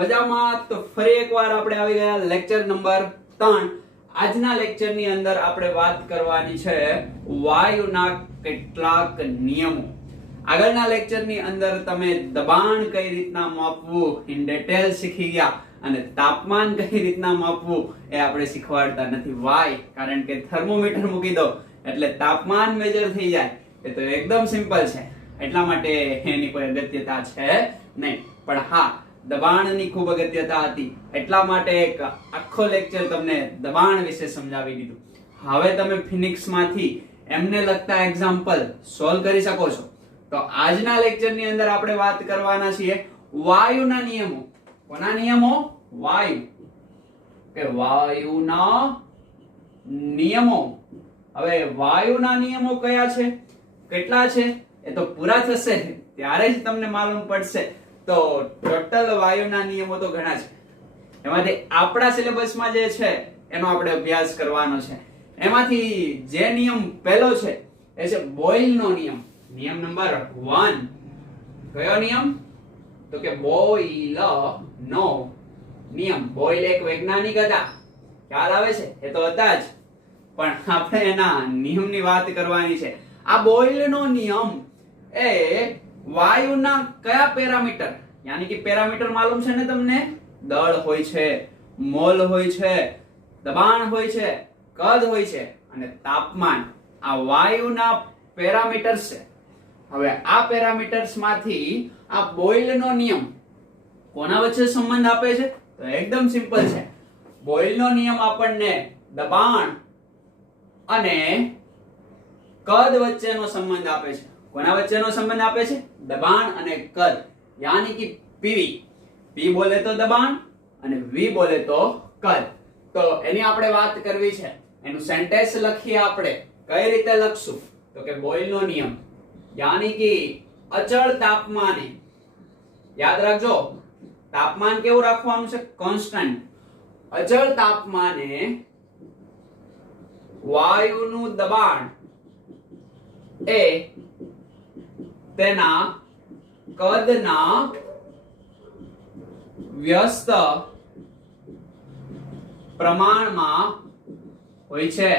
મજામાં? તો ફરી એકવાર આપણે આવી ગયા લેક્ચર નંબર 3. આજના લેક્ચરની અંદર આપણે વાત કરવાની છે વાયુના કેટલાક નિયમો. આગળના લેક્ચરની અંદર તમે દબાણ કઈ રીતના માપવું ઇન ડિટેલ શીખી ગયા અને તાપમાન કઈ રીતના માપવું એ આપણે શીખવાડતા નથી. વાય કારણ કે થર્મોમીટર મૂકી દો એટલે તાપમાન મેજર થઈ જાય. એ તો એકદમ સિમ્પલ છે, એટલા માટે એની કોઈ અગત્યતા છે નહીં. પણ હા, દબાણની ખૂબ અગત્યતા હતી, એટલા માટે એક આખો લેક્ચર તમને દબાણ વિશે સમજાવી દીધું. હવે તમે ફિનિક્સમાંથી એમને લગતા એક્ઝામ્પલ સોલ્વ કરી શકો છો. તો આજના લેક્ચરની અંદર આપણે વાત કરવાના છીએ વાયુના નિયમો. કોના નિયમો? વાયુ કે વાયુના નિયમો. હવે વાયુના નિયમો કયા છે, કેટલા છે, એ તો પૂરા થશે ત્યારે જ તમને માલુમ પડશે. તો ટોટલ વાયુના નિયમો તો ઘણા છે, એમાંથી આપણા સિલેબસમાં જે છે એનો આપણે અભ્યાસ કરવાનો છે. એમાંથી જે નિયમ પહેલો છે એ છે બોયલનો નિયમ. નિયમ નંબર 1. કયો નિયમ? તો કે બોયલનો નિયમ. બોયલ એક વૈજ્ઞાનિક હતા, ખ્યાલ આવે છે? એ તો હતા જ, પણ આપણે એના નિયમની વાત કરવાની છે. આ બોયલનો નિયમ એ વાયુના કયા પેરામીટર, યાની કે પેરામીટર માલુમ છે ને તમને? દળ હોય છે, મોલ હોય છે, દબાણ હોય છે, કદ હોય છે અને તાપમાન. આ વાયુના પેરામીટર્સ છે. હવે આ પેરામીટર્સ માંથી આ બોયલનો નિયમ કોના વચ્ચે સંબંધ આપે છે? તો એકદમ સિમ્પલ છે. બોયલનો નિયમ આપણને દબાણ અને કદ વચ્ચેનો સંબંધ આપે છે. કોના વચ્ચેનો સંબંધ આપે છે? દબાણ અને કદ, યાની કે પીવી. પી બોલે તો દબાણ અને વી બોલે તો કદ. તો એની આપણે વાત કરવી છે. એનું સેન્ટેન્સ લખીએ આપણે. કઈ રીતે લખશું? તો કે બોયલનો નિયમ યાની કે અચળ તાપમાને, યાદ રાખજો તાપમાન કેવું રાખવાનું છે? કોન્સ્ટન્ટ. અચળ તાપમાને વાયુનું દબાણ એ તેના કદના વ્યસ્ત પ્રમાણમાં હોય છે.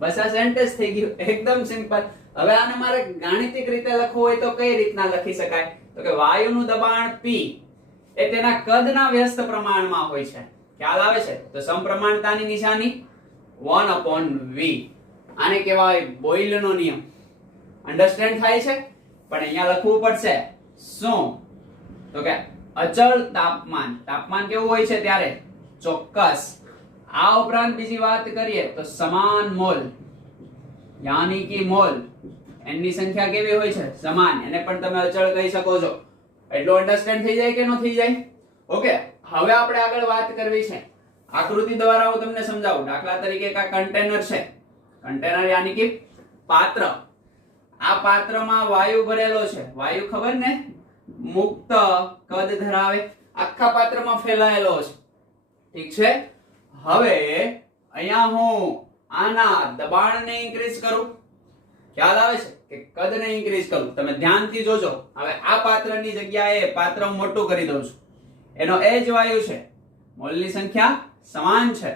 બસ આ સેન્ટેન્સ થઈ ગયું, એકદમ સિમ્પલ. હવે આને મારે ગાણિતિક રીતે લખવું હોય તો કઈ રીતના લખી શકાય? તો કે વાયુનું દબાણ P એ તેના કદના વ્યસ્ત પ્રમાણમાં હોય છે. ખ્યાલ આવે છે? તો સમપ્રમાણતાની નિશાની 1/v. આને કહેવાય બોયલનો નિયમ. અન્ડરસ્ટેન્ડ થાય છે? પણ અહીંયા લખવું પડશે શું? તો કે અચળ તાપમાન. તાપમાન કેવું હોય છે ત્યારે? ચોક્કસ. આ ઉપરાંત બીજી વાત કરીએ તો સમાન મોલ, યાની કે મોલ એની સંખ્યા કેવી હોય છે? સમાન. એને પણ તમે અચળ કહી શકો છો. એટલું અન્ડરસ્ટેન્ડ થઈ જાય કે ન થઈ જાય? ઓકે, હવે આપણે આગળ વાત કરવી છે. આકૃતિ દ્વારા હું તમને સમજાવું. દાખલા તરીકે એક આ કન્ટેનર છે. કન્ટેનર યાની કે પાત્ર. આ પાત્રમાં વાયુ ભરેલો છે. વાયુ ખબર ને? મુક્ત કદ ધરાવે, આખા પાત્રમાં ફેલાયેલો છે. ઠીક છે? હવે અહીંયા હું આના દબાણને ઇન્ક્રીઝ કરું, ખ્યાલ આવે છે? કે કદને ઇન્ક્રીઝ કરું. તમે ધ્યાનથી જોજો. હવે આ પાત્રની જગ્યાએ પાત્ર હું મોટું કરી દઉં છું. એનો એ જ વાયુ છે, મોલની સંખ્યા સમાન છે.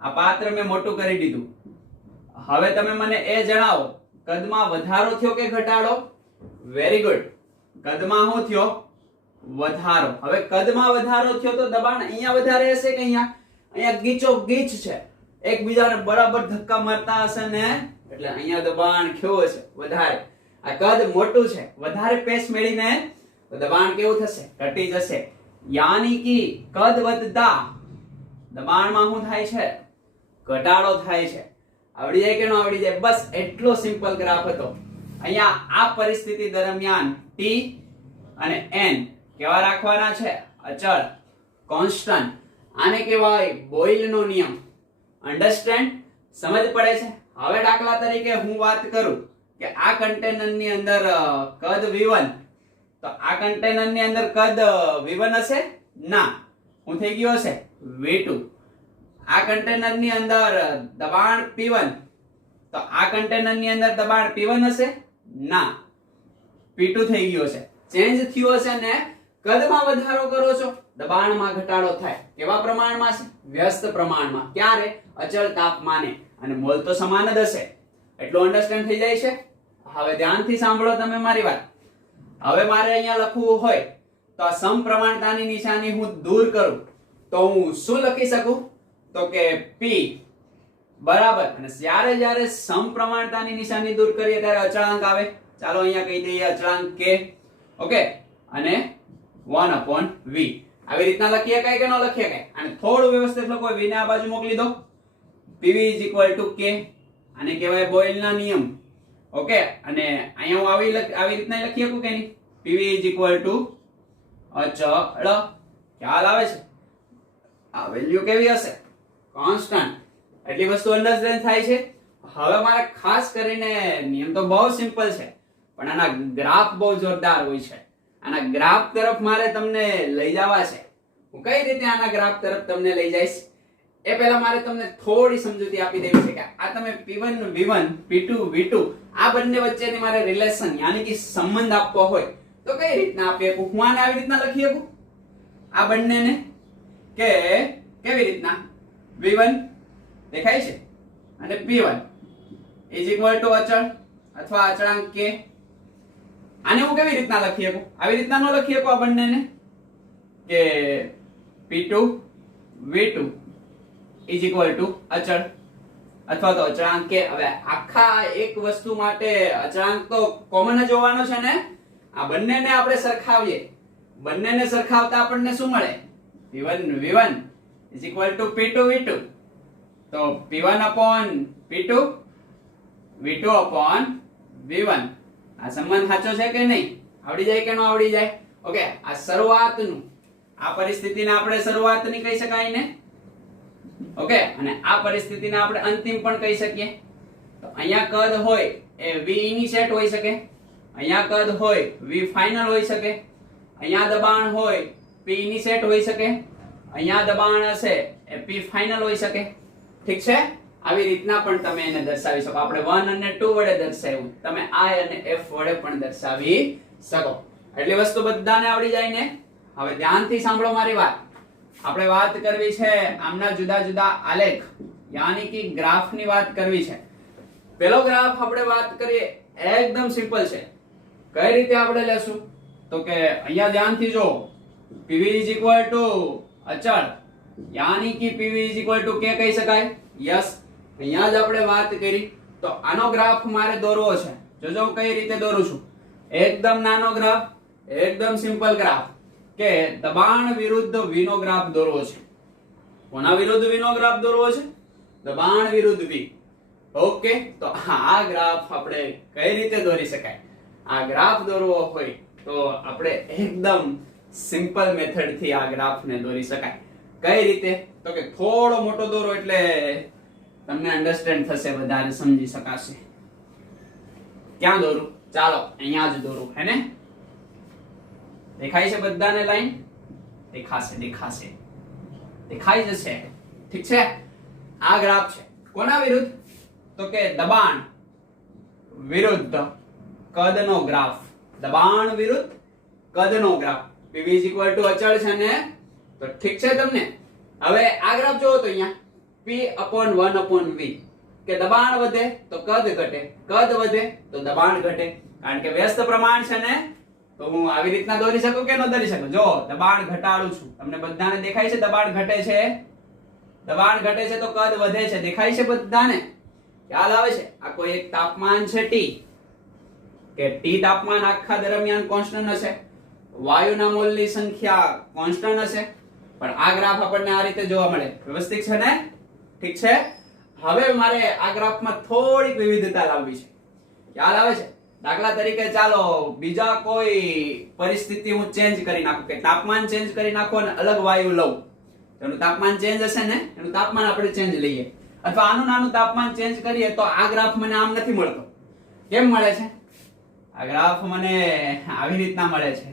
આ પાત્ર મેં મોટું કરી દીધું. હવે તમે મને એ જણાવો, કદમાં વધારો થયો કે ઘટાડો? Very good. કદમાં શું થયો? વધારો. હવે કદમાં વધારો થયો તો દબાણ અહીંયા વધારે હશે કે અહીંયા? અહીંયા ગીચો ગીચ છે, એકબીજાને બરાબર ધક્કા મારતા હશે ને, એટલે અહીંયા દબાણ કેવું હશે? વધારે. આ કદ મોટું છે, વધારે પેસ મેળીને તો દબાણ કેવું થશે? ઘટી જશે. યાની કે કદ વધતા દબાણમાં શું થાય છે? ઘટાડો થાય છે. આવડી જાય કે ન આવડી જાય? બસ એટલો સિમ્પલ ગ્રાફ હતો. અહીંયા આ પરિસ્થિતિ દરમિયાન T અને N કેવા રાખવાના છે? અચળ, કોન્સ્ટન્ટ. આને કહેવાય બોયલનો નિયમ. અન્ડરસ્ટેન્ડ? સમજ પડે છે? હવે દાખલા તરીકે હું વાત કરું કે આ કન્ટેનરની અંદર કદ V1, તો આ કન્ટેનરની અંદર કદ V1 હશે? ના. શું થઈ ગયું હશે? V2. આ કન્ટેનરની અંદર દબાણ P1, તો આ કન્ટેનરની અંદર દબાણ P1 હશે? ના, P2 થઈ ગયો છે. ચેન્જ થયો હશે ને કદમાં વધારો કરો છો, દબાણમાં ઘટાડો થાય. કેવા પ્રમાણમાં છે? વ્યસ્ત પ્રમાણમાં. ક્યારે? અચળ તાપમાને. અને મોલ તો સમાન જ હશે. એટલું અન્ડરસ્ટેન્ડ થઈ જાય છે? હવે ધ્યાનથી સાંભળો તમે મારી વાત. હવે મારે અહીંયા લખવું હોય તો આ સમપ્રમાણતાની નિશાની હું દૂર કરું તો હું શું લખી શકું? તો કે P બરાબર, અને જ્યારે સમપ્રમાણતાની નિશાની દૂર કરીએ ત્યારે અચળાંક આવે. ચાલો અહીંયા કહી દઈએ અચળાંક K. ઓકે, અને 1/V. આવી રીતના લખીએ શકાય કે ન લખીએ શકાય? અને થોડું વ્યવસ્થિત લખો. V ને આ બાજુ મોકલી દો. PV = K. આને કહેવાય બોયલના નિયમ. ઓકે, અને અહીંયા હું આવી રીતના લખી શકું કે નહીં? PV = અચળ. ખ્યાલ આવે છે? આ વેલ્યુ કેવી હશે? કોન્સ્ટન્ટ. એટલી વસ્તુ અન્ડરસ્ટેન્ડ થાય છે? હવે મારે ખાસ કરીને નિયમ તો બહુ સિમ્પલ છે, પણ આના ગ્રાફ બહુ જોરદાર હોય છે. આના ગ્રાફ તરફ મારે તમને લઈ જવા છે. હું કઈ રીતે આના ગ્રાફ તરફ તમને લઈ જઈશ એ પહેલા મારે તમને થોડી સમજૂતી આપી દેવી છે કે આ તમે P1 V1 P2 V2 આ બંને વચ્ચેની મારે રિલેશન યાની કે સંબંધ આપવો હોય તો કઈ રીતના આપી શકું? હું આને આવી રીતના લખી શકું આ બંનેને કે કેવી રીતના? V1 દેખાય છે અને P1 = અચળ અથવા અચળાંક K. આને હું કેવી રીતના લખી શકું? આવી રીતના ન લખી શકું આ બંનેને કે P2 V2 = અચળ અથવા તો અચળાંક K. હવે આખા એક વસ્તુ માટે અચળાંક તો કોમન જ હોવાનો છે ને. આ બંનેને આપણે સરખાવીએ. બંનેને સરખાવતા આપણને શું મળે? P1 V1 = P2 V2. તો P1/P2 V2/V1. આ સંબંધ સાચો છે કે નહીં? આવડી જાય કે ન આવડી જાય? ઓકે, આ શરૂઆતનું, આ પરિસ્થિતિને આપણે શરૂઆતની કહી શકાય ને. ઓકે, અને આ પરિસ્થિતિને આપણે અંતિમ પણ કહી શકીએ. તો અહીંયા કદ હોય એ V ઇનિશિયેટ હોઈ શકે, અહીંયા કદ હોય V ફાઇનલ હોઈ શકે, અહીંયા દબાણ હોય P ઇનિશિયેટ હોઈ શકે, અહીંયા દબાણ હશે એ P ફાઇનલ હોઈ શકે. ઠીક છે? આવી રીતના પણ તમે એને દર્શાવી શકો. આપણે 1 અને 2 વડે દર્શાવ્યું, તમે I અને F વડે પણ દર્શાવી શકો. એટલી વસ્તુ બધાને આવડી જાય ને. હવે ધ્યાનથી સાંભળો મારી વાત. આપણે વાત કરવી છે આમના જુદા જુદા આલેખ યાની કે ગ્રાફની વાત કરવી છે. પેલો ગ્રાફ આપણે વાત કરીએ એકદમ સિમ્પલ છે. કઈ રીતે આપણે લેશું? તો કે અહીંયા ધ્યાનથી જો PV = અચળ યાની કે PV = K કહી શકાય. યસ, અહીંયા જ આપણે વાત કરી. તો આનો ગ્રાફ મારે દોરવો છે. જોજો હું કઈ રીતે દોરું છું. એકદમ નાનો ગ્રાફ, એકદમ સિમ્પલ ગ્રાફ કે દબાણ વિરુદ્ધ V નો ગ્રાફ દોરવો છે. કોના વિરુદ્ધ V નો ગ્રાફ દોરવો છે? દબાણ વિરુદ્ધ V. ઓકે, તો આ ગ્રાફ આપણે કઈ રીતે દોરી શકાય? આ ગ્રાફ દોરવો હોય તો આપણે એકદમ સિમ્પલ મેથડ થી આ ગ્રાફને દોરી શકાય. કઈ રીતે? તો કે થોડો મોટો દોરો એટલે તમને અન્ડરસ્ટેન્ડ થશે, વધારે સમજી શકાશે. ક્યાં દોરું? ચાલો અહીંયા જ દોરું, હે ને? દેખાય છે બધાને લાઈન? દેખાશે. દેખાઈ જશે. ઠીક છે? આ ગ્રાફ છે કોના વિરુદ્ધ? તો કે દબાણ વિરુદ્ધ કદનો ગ્રાફ. દબાણ વિરુદ્ધ કદનો ગ્રાફ. PV = અચળ છે ને? તો ઠીક છે તમને. હવે આ ગ્રાફ જોવો તો અહીંયા P/1/V કે દબાણ વધે તો કદ ઘટે, કદ વધે તો દબાણ ઘટે. કારણ કે વ્યસ્ત પ્રમાણ છે ને. તો હું આવી રીતના દોરી શકું કે ન દોરી શકું? જો દબાણ ઘટાડું છું, તમને બધાને દેખાય છે દબાણ ઘટે છે? દબાણ ઘટે છે તો કદ વધે છે. દેખાય છે બધાને? ખ્યાલ આવે છે? આ કોઈ એક તાપમાન છે T કે T તાપમાન આખા દરમિયાન કોન્સ્ટન્ટ હશે. વાયુના મોલની સંખ્યા કોન્સ્ટન્ટ હશે. પણ આ ગ્રાફ આપણને આ રીતે જોવા મળે. વ્યવસ્થિત છે ને? ઠીક છે? હવે મારે આ ગ્રાફમાં થોડીક વિવિધતા લાવવી છે. ખ્યાલ આવે છે? દાખલા તરીકે ચાલો બીજા કોઈ પરિસ્થિતિ હું ચેન્જ કરી નાખું કે તાપમાન ચેન્જ કરી નાખું અને અલગ વાયુ લઉં. એનું તાપમાન ચેન્જ હશે ને? એનું તાપમાન આપણે ચેન્જ લઈએ. અથવા આનું નાનું તાપમાન ચેન્જ કરીએ તો આ ગ્રાફ મને આમ નથી મળતો. કેમ મળે છે? આ ગ્રાફ મને આવી રીતના મળે છે.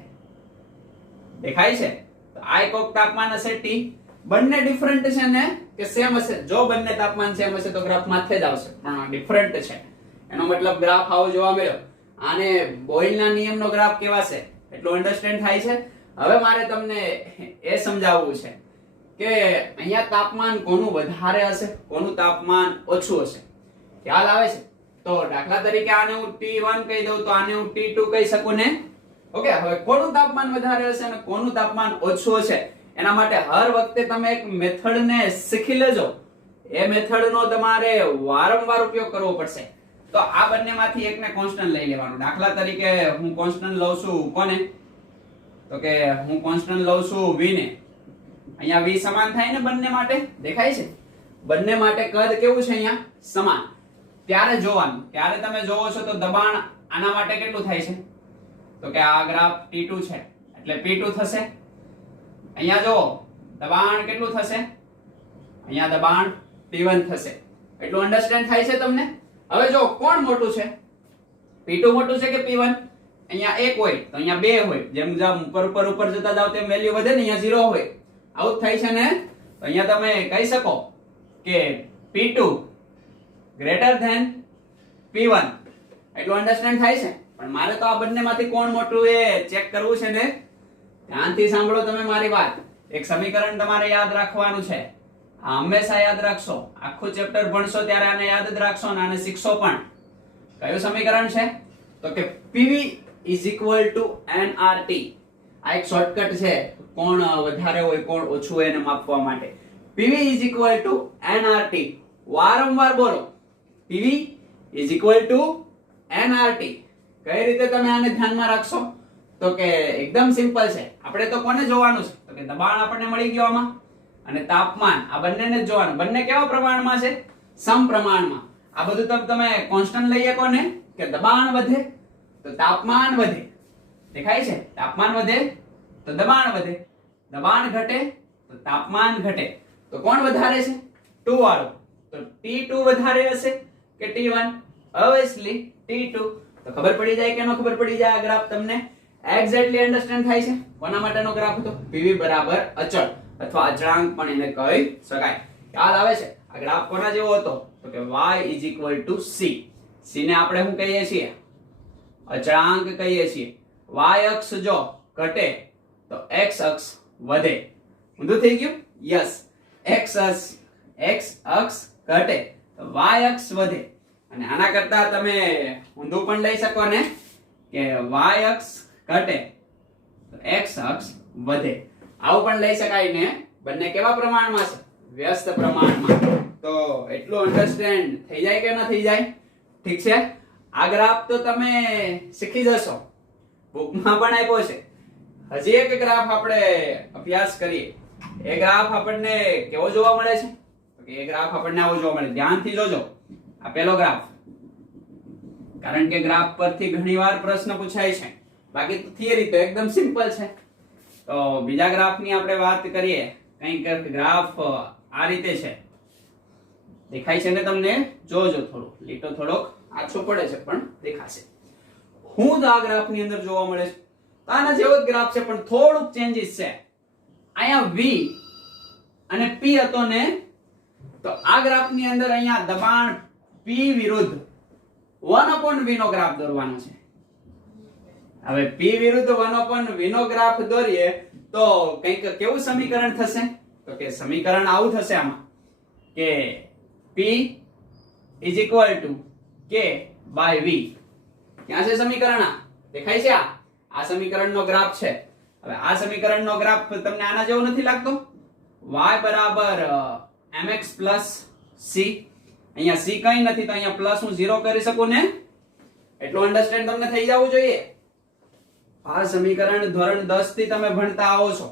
દેખાય છે? તો આ એક તાપમાન હશે T. બંને ડિફરન્ટ છે ને કે સેમ હશે? જો બંને તાપમાન સેમ હશે તો ગ્રાફ માથે જ આવશે, પણ ડિફરન્ટ છે એનો મતલબ ગ્રાફ આવો જોવા મળ્યો. આને બોયલના નિયમનો ગ્રાફ કહેવાશે. એટલું અન્ડરસ્ટેન્ડ થાય છે? હવે મારે તમને એ સમજાવવું છે કે અહીંયા તાપમાન કોનું વધારે હશે, કોનું તાપમાન ઓછું હશે. ખ્યાલ આવે છે? તો દાખલા તરીકે આને હું T1 કહી દઉં તો આને હું T2 કહી શકું ને. ઓકે, હવે કોનું તાપમાન વધારે હશે અને કોનું તાપમાન ઓછું હશે એના માટે હર વખતે તમે એક મેથડ ને શીખી લેજો. એ મેથડ નો તમારે વારંવાર ઉપયોગ કરવો પડશે. તો આ બંનેમાંથી એકને કોન્સ્ટન્ટ લઈ લેવાનું. દાખલા તરીકે હું કોન્સ્ટન્ટ લઉં છું કોને, તો કે હું કોન્સ્ટન્ટ લઉં છું v ને. અહીંયા v સમાન થાય ને બંને માટે, દેખાય છે? બંને માટે કદ કેવું છે અહીંયા સમાન. ત્યારે જોવાનું, ત્યારે તમે જોવો છો તો દબાણ આના માટે કેટલું થાય છે, તો કે આ ગ્રાફ T2 છે એટલે P2 થશે. અહીંયા જો દબાણ કેટલું થશે, અહીંયા દબાણ P1 થશે. એટલું અન્ડરસ્ટેન્ડ થાય છે તમને? હવે જો કોણ મોટું છે, P2 મોટું છે કે P1? અહીંયા 1 હોય તો અહીંયા 2 હોય. જેમ જેમ ઉપર જતા જાવ તેમ વેલ્યુ વધે ને, અહીંયા 0 હોય. આવું થાય છે ને. તો અહીંયા તમે કહી શકો કે P2 ગ્રેટર ધેન P1. એટલું અન્ડરસ્ટેન્ડ થાય છે? પણ મારે તો આ બંનેમાંથી કોણ મોટું એ ચેક કરવું છે ને. ધ્યાનથી સાંભળો તમે મારી વાત. એક સમીકરણ તમારે યાદ રાખવાનું છે. આ હંમેશા યાદ રાખશો. આખું ચેપ્ટર ભણશો ત્યારે આને યાદ જ રાખશો અને આને શીખશો પણ. કયું સમીકરણ છે? તો કે PV nRT. આ એક શોર્ટકટ છે કોણ વધારે હોય કોણ ઓછું હોય એને માપવા માટે. PV nRT. વારંવાર બોલો. PV nRT. કઈ રીતે તમે આને ધ્યાનમાં રાખશો? તો કે એકદમ સિમ્પલ છે. આપણે તો કોને જોવાનું છે? તો કે દબાણ આપણને મળી ગયો આમાં અને તાપમાન. આ બંનેને જ જોવાનું. બંને કેવા પ્રમાણમાં છે? સમપ્રમાણમાં. આ બધું તમે કોન્સ્ટન્ટ લઈ શકો ને કે દબાણ વધે તો તાપમાન વધે. દેખાય છે? તાપમાન વધે તો દબાણ વધે, દબાણ ઘટે તો તાપમાન ઘટે. તો કોણ વધારે છે? 2 વાળો. તો T2 વધારે હશે કે T1? Obviously T2. તો ખબર પડી જાય કે ન ખબર પડી જાય? આ ગ્રાફ તમને એક્ઝેક્ટલી અન્ડરસ્ટેન્ડ થાય છે? કોના માટેનો ગ્રાફ હતો? PV બરાબર અચળ અથવા અચળાંક પણ એને કહી શકાય. ખ્યાલ આવે છે? આ ગ્રાફ કોના જેવો હતો? તો કે y c. c ને આપણે શું કહીએ છીએ? અચળાંક કહીએ છીએ. y અક્ષ જો ઘટે તો x અક્ષ વધે. ઊંધું થઈ ગયું? યસ. x અક્ષ ઘટે તો y અક્ષ વધે. અને આના કરતા તમે ઊંધું પણ લઈ શકો ને કે y અક્ષ ઘટે તો x અક્ષ વધે. આવું પણ લઈ શકાય ને. બંને કેવા પ્રમાણમાં છે? વ્યસ્ત પ્રમાણમાં. તો એટલું અન્ડરસ્ટેન્ડ થઈ જાય કે ન થઈ જાય? ઠીક છે. આ ગ્રાફ તો તમે શીખી જશો, બુકમાં પણ આપ્યો છે. હજી એક ગ્રાફ આપણે અભ્યાસ કરીએ. એ ગ્રાફ આપણને કેવો જોવા મળે છે? તો કે એ ગ્રાફ આપણને આવો જોવા મળે. ધ્યાનથી જોજો. આ પહેલો ગ્રાફ, કારણ કે ગ્રાફ પરથી ઘણીવાર પ્રશ્ન પૂછાય છે. બાકી તો થિયરી તો એકદમ સિમ્પલ છે. તો બીજા ગ્રાફની આપણે વાત કરીએ. કંઈક ગ્રાફ આ રીતે છે. દેખાય છે ને તમને? જોજો. થોડું લીટો થોડોક આછો પડે છે પણ દેખાશે. હું તો આ ગ્રાફની અંદર જોવા મળે છે તો આના જેવો જ ગ્રાફ છે પણ થોડુંક ચેન્જીસ છે. અહીંયા V અને P હતો ને, તો આ ગ્રાફની અંદર અહીંયા દબાણ P વિરુદ્ધ 1/V નો ગ્રાફ દોરવાનો છે. હવે P વિરુદ્ધ 1/V નો ગ્રાફ દોરીએ તો કંઈક કેવું સમીકરણ થશે? તો કે સમીકરણ આવું થશે આમાં કે P K/V. ક્યાં છે સમીકરણ? દેખાય છે? આ સમીકરણનો ગ્રાફ છે. હવે આ સમીકરણનો ગ્રાફ તમને આના જેવો નથી લાગતો? y બરાબર mx c. અહીંયા c કંઈ નથી તો અહીંયા પ્લસ હું 0 કરી શકું ને. એટલું અન્ડરસ્ટેન્ડ તમને થઈ જવું જોઈએ. આ સમીકરણ ધોરણ 10 થી તમે ભણતા આવો છો.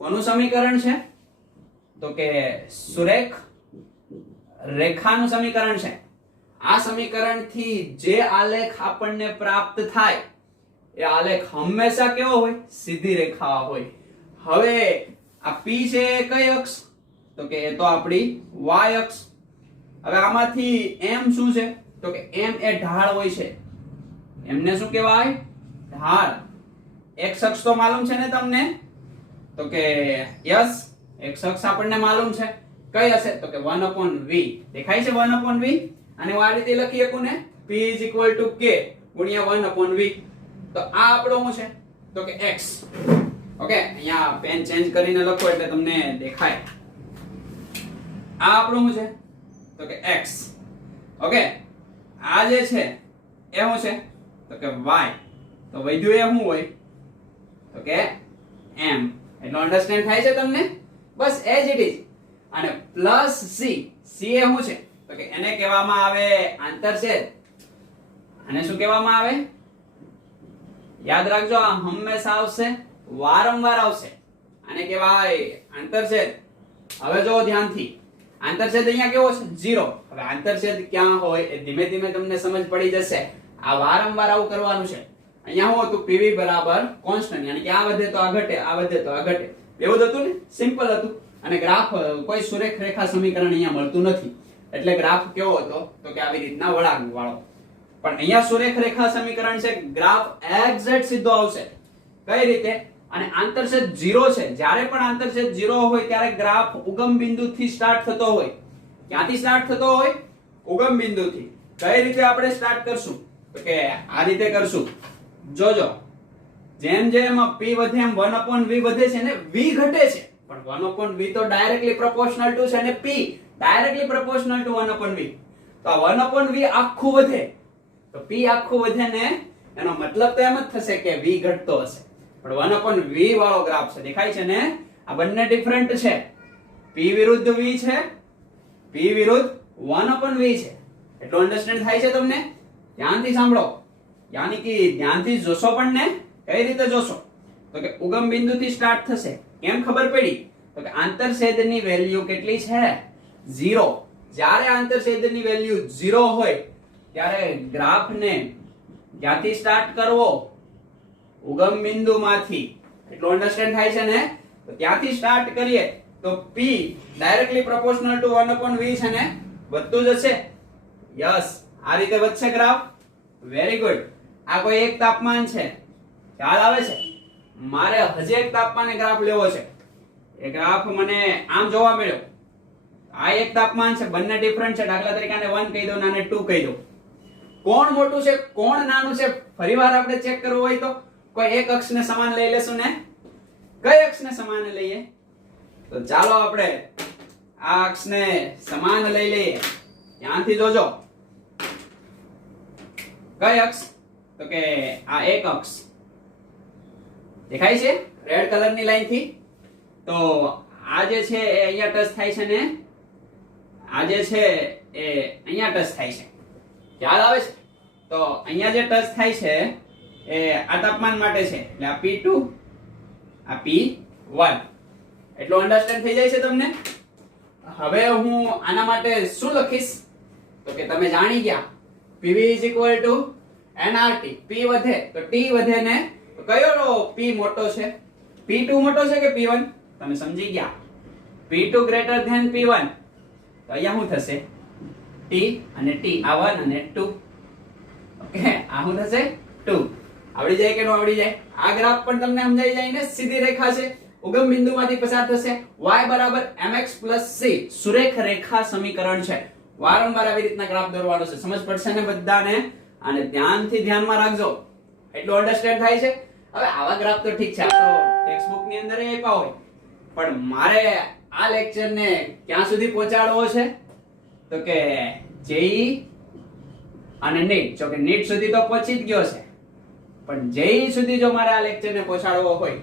કોનું સમીકરણ છે? તો કે સુરેખ રેખાનું સમીકરણ છે. આ સમીકરણથી જે આલેખ આપણને પ્રાપ્ત થાય એ આલેખ હંમેશા કેવો હોય? સીધી રેખા હોય. હવે આ P છે કઈ અક્ષ? તો કે એ તો આપણી y અક્ષ. હવે આમાંથી m શું છે? તો કે m એ ઢાળ હોય છે. એમને શું કહેવાય? ઢાળ. x અક્ષ તો માલુમ છે ને તમને? તો કે યસ, x અક્ષ આપણને માલુમ છે. કઈ હશે? તો કે 1/v. દેખાય છે 1/v? અને આ રીતે લખી શકું ને P K × 1/v. તો આ આપણો શું છે? તો કે x. ઓકે, અહીંયા પેન ચેન્જ કરીને લખો એટલે તમને દેખાય. આ આપણું શું છે તો કે x. ઓકે, આ જે છે એ શું છે તો કે y. તો વધ્યું એ શું હોય તો કે m. એટલો અન્ડરસ્ટેન્ડ થાય છે તમને? બસ એજ ઇટ ઇઝ. અને પ્લસ c. c એ શું છે તો કે એને કહેવામાં આવે આંતરછેદ. અને શું કહેવામાં આવે? યાદ રાખજો, આ હંમેશા આવશે, વારંવાર આવશે. આને કહેવાય આંતરછેદ. હવે જો ધ્યાનથી, આંતરછેદ અહીંયા કેવો છે 0. હવે આંતરછેદ ક્યાં હોય એ ધીમે ધીમે તમને સમજ પડી જશે. આ વારંવાર આવું કરવાનું છે. અહીંયા શું હતું? PV બરાબર કોન્સ્ટન્ટ, યાની કે આ વધે તો આ ઘટે, આ વધે તો આ ઘટે. એવું જ હતું ને, સિમ્પલ હતું. અને ગ્રાફ કોઈ સુરેખ રેખા સમીકરણ અહીંયા મળતું નથી. એટલે ગ્રાફ કેવો હતો તો કે આવી રીતના વળાંક વાળો. પણ અહીંયા સુરેખ રેખા સમીકરણ છે, ગ્રાફ એક્ઝેક્ટ સીધો આવશે. કઈ રીતે? અને આંતરછેદ 0 છે. જ્યારે પણ આંતરછેદ 0 હોય ત્યારે ગ્રાફ ઉગમ બિંદુથી સ્ટાર્ટ થતો હોય. ક્યાંથી સ્ટાર્ટ થતો હોય? ઉગમ બિંદુથી. કઈ રીતે આપણે સ્ટાર્ટ કરશું તો કે આ રીતે કરશું. જોજો, જેમ જેમ p વધે એમ 1/v વધે છે ને v ઘટે છે. પણ 1/v તો ડાયરેક્ટલી પ્રોપોર્શનલ ટુ છે અને p directly proportional two 1/v. તો આ 1/v આખું વધે તો p આખું વધે ને એનો મતલબ તો એમ જ થશે કે v ઘટતો હશે. પણ 1/v વાળો ગ્રાફ છે, દેખાય છે ને? આ બંને ડિફરન્ટ છે. p વિરુદ્ધ v છે, p વિરુદ્ધ 1/v છે. એટલું અન્ડરસ્ટેન્ડ થાય છે તમને? ધ્યાનથી સાંભળો, યાની કે ધ્યાનથી જોશો પણ ને. કઈ રીતે જોશો તો કે ઉગમ બિંદુથી સ્ટાર્ટ થશે. કેમ ખબર પડી તો કે આંતરછેદની વેલ્યુ કેટલી છે 0. જ્યારે આંતરછેદની વેલ્યુ 0 હોય ત્યારે ગ્રાફને ક્યાંથી સ્ટાર્ટ કરવો? ઉગમ બિંદુમાંથી. એટલું અન્ડરસ્ટેન્ડ થાય છે ને? તો ત્યાંથી સ્ટાર્ટ કરીએ તો p directly proportional two 1/v છે ને, વધતું જશે. યસ, આ રીતે વધશે ગ્રાફ. Very good. આ કોઈ એક તાપમાન છે, ખ્યાલ આવે છે? મારે હજી એક તાપમાને ગ્રાફ લેવો છે. એ ગ્રાફ મને આમ જોવા મળ્યો. આ એક તાપમાન છે, બંને ડિફરન્ટ છે. દાખલા તરીકે આને 1 કહી દો અને આને 2 કહી દો. કોણ મોટું છે, કોણ નાનું છે? ફરીવાર આપણે ચેક કરવું હોય તો કોઈ એક અક્ષને સમાન લઈ લેશું ને. કઈ અક્ષને સમાન લઈએ? તો ચાલો આપણે આ અક્ષને સમાન લઈ લઈએ. ધ્યાનથી જોજો. કઈ અક્ષ તો કે આ એક અક્ષ દેખાય છે રેડ કલરની લાઈન થી. તો આ જે છે એ અહીંયા ટચ થાય છે ને આ જે છે એ અહીંયા ટચ થાય છે. ખ્યાલ આવે છે? તો અહીંયા જે ટચ થાય છે એ આ તાપમાન માટે છે. એટલે આ P2 આ P1. એટલું અન્ડરસ્ટેન્ડ થઈ જાય છે તમને? હવે હું આના માટે શું લખીશ તો કે તમે જાણી ગયા PV nRT. P વધે તો T વધે ને. તો કયો P મોટો છે? P2 મોટો છે કે P1? તમે સમજી ગયા. P2 greater than P1. તો અહીંયા શું થશે? T અને T, આ 1 અને 2. ઓકે, આ શું થશે 2. આવડી જાય કે ન આવડી જાય? આ ગ્રાફ પણ તમને સમજાઈ જાય ને? સીધી રેખા છે, ઉગમ બિંદુમાંથી પસાર થશે. y બરાબર mx c સુરેખ રેખા સમીકરણ છે. વારંવાર આવી રીતના ગ્રાફ દોરવાનો છે. સમજ પડશે ને બધાને? અને ધ્યાનથી ધ્યાનમાં રાખજો. એટલું અન્ડરસ્ટેન્ડ થાય છે? હવે આવા ગ્રાફ તો ઠીક છે, આ તો ટેક્સ્ટ બુક ની અંદર આપ્યા હોય. પણ મારે આ લેક્ચર ને ક્યાં સુધી પહોંચાડવો છે તો કે જેઈ અને નીટ. જો કે નીટ સુધી તો પહોંચી જ ગયો છે, પણ જેઈ સુધી જો મારે આ લેક્ચર ને પહોંચાડવો હોય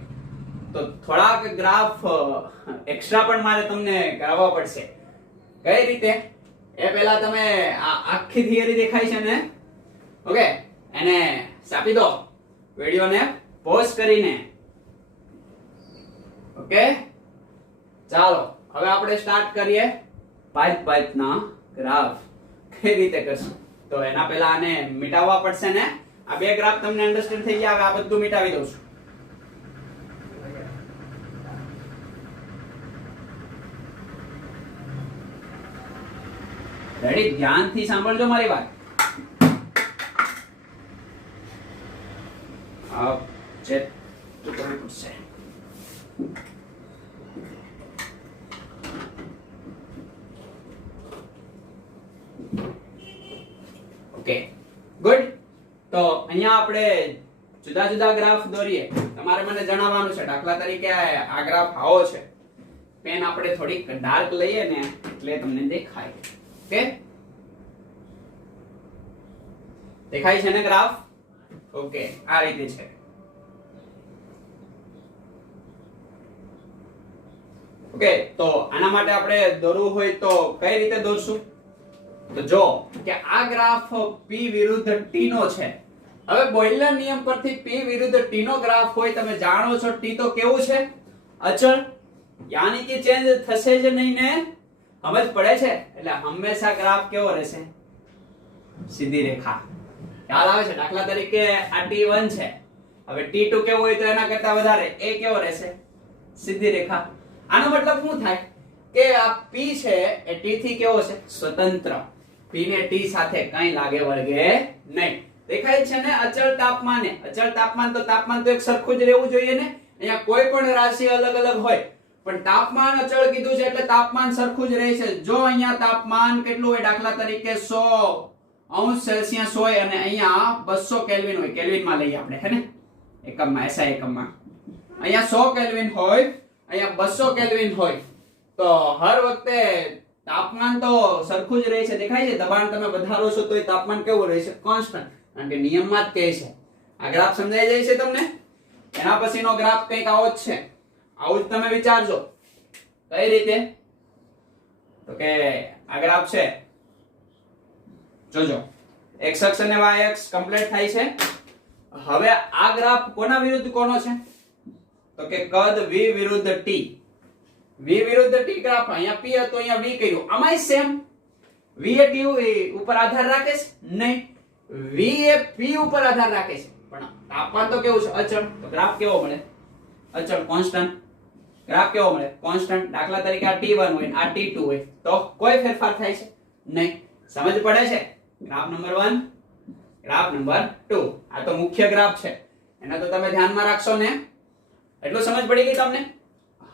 તો થોડાક ગ્રાફ એક્સ્ટ્રા પણ મારે તમને કરાવવા પડશે. કઈ રીતે? એ પહેલા તમે આ આખી થિયરી દેખાય છે ને, ઓકે, એને સાપી દો વિડિયોને પોઝ કરીને. ઓકે, ચાલો હવે આપણે સ્ટાર્ટ કરીએ પાઇપના ગ્રાફ. કઈ રીતે કરશું તો એના પહેલા આને મિટાવવા પડશે ને. આ બે ગ્રાફ તમને અન્ડરસ્ટેન્ડ થઈ ગયા. હવે આ બધું મિટાવી દઉં છું. રેડી? ધ્યાનથી સાંભળજો મારી વાત. આ ચેક કરવું પડશે. Okay, good. તો અહીંયા આપણે જુદા જુદા ગ્રાફ દોરીએ તમારે મને જણાવવાનું છે. દાખલા તરીકે આ ગ્રાફ આવો છે. પેન આપણે થોડીક ડાર્ક લઈએ ને એટલે તમને દેખાય. ઓકે, દેખાય છે ને ગ્રાફ? ઓકે, આ રીતે છે. ઓકે, તો આના માટે આપણે દોરવું હોય તો કઈ રીતે દોરશું? તો જો કે આ ગ્રાફ P વિરુદ્ધ T નો છે. હવે બોયલર નિયમ પરથી P વિરુદ્ધ T નો ગ્રાફ હોય, તમે જાણો છો T તો કેવું છે? અચળ, યાની કે ચેન્જ થશે જ નહીં ને? સમજ પડે છે? એટલે હંમેશા ગ્રાફ કેવો રહેશે? સીધી રેખા. ખ્યાલ આવે છે? દાખલા તરીકે આ T1 છે, હવે T2 કેવું હોય તો એના કરતા વધારે એ કેવો રહેશે? સીધી રેખા. આનો મતલબ શું થાય કે આ P છે એ T થી કેવો છે? સ્વતંત્ર. P ને T સાથે કઈ લાગે વળગે નહીં. દેખાય છે ને? અચળ તાપમાને. અચળ તાપમાન તો એક સરખું જ રહેવું જોઈએ ને. અહીંયા કોઈ પણ રાશિ અલગ અલગ હોય પણ તાપમાન અચળ કીધું છે એટલે તાપમાન સરખું જ રહેશે. જો અહીંયા તાપમાન કેટલું હોય, દાખલા તરીકે 100°C હોય અને અહીંયા 200 કેલ્વિન હોય. કેલ્વિનમાં લઈએ આપણે, હે ને, એકમમાં, એસઆઈ એકમમાં. અહીંયા 100 કેલ્વિન હોય, અહીંયા 200 કેલ્વિન હોય, તો હર વખતે તાપમાન તો સરખું જ રહે છે. દેખાય છે? દબાણ તમે વધારો છો તો તાપમાન કેવું રહેશે? કોન્સ્ટન્ટ. કારણ કે નિયમમાં જ કહે છે. આ ગ્રાફ સમજાઈ જાય છે તમને? એના પછીનો ગ્રાફ કંઈક આવો જ છે. આવું જ તમે વિચારજો. કઈ રીતે? તો કે આ ગ્રાફ છે, જોજો, x અક્ષ અને y અક્ષ કમ્પ્લીટ થાય છે. હવે આ ગ્રાફ કોના વિરુદ્ધ કોનો છે? તો કે કદ v વિરુદ્ધ t. v વિરુદ્ધ t ગ્રાફ. અહીંયા p હતો, અહીંયા v કર્યું. આમાંય સેમ. v એ t ઉપર આધાર રાખે છે? નહીં. v એ p ઉપર આધાર રાખે છે, પણ તાપમાન તો કેવું છે? અચળ. તો ગ્રાફ કેવો મળે? અચળ, કોન્સ્ટન્ટ. ગ્રાફ કેવો મળે? કોન્સ્ટન્ટ. દાખલા તરીકે આ t1 હોય, આ t2 હોય, તો કોઈ ફેરફાર થાય છે? નહીં. સમજ પડે છે? Graph number 1, graph number 2. આ તો મુખ્ય ગ્રાફ છે, એના તો તમે ધ્યાનમાં રાખશો ને? એટલું સમજ પડી ગઈ તમને?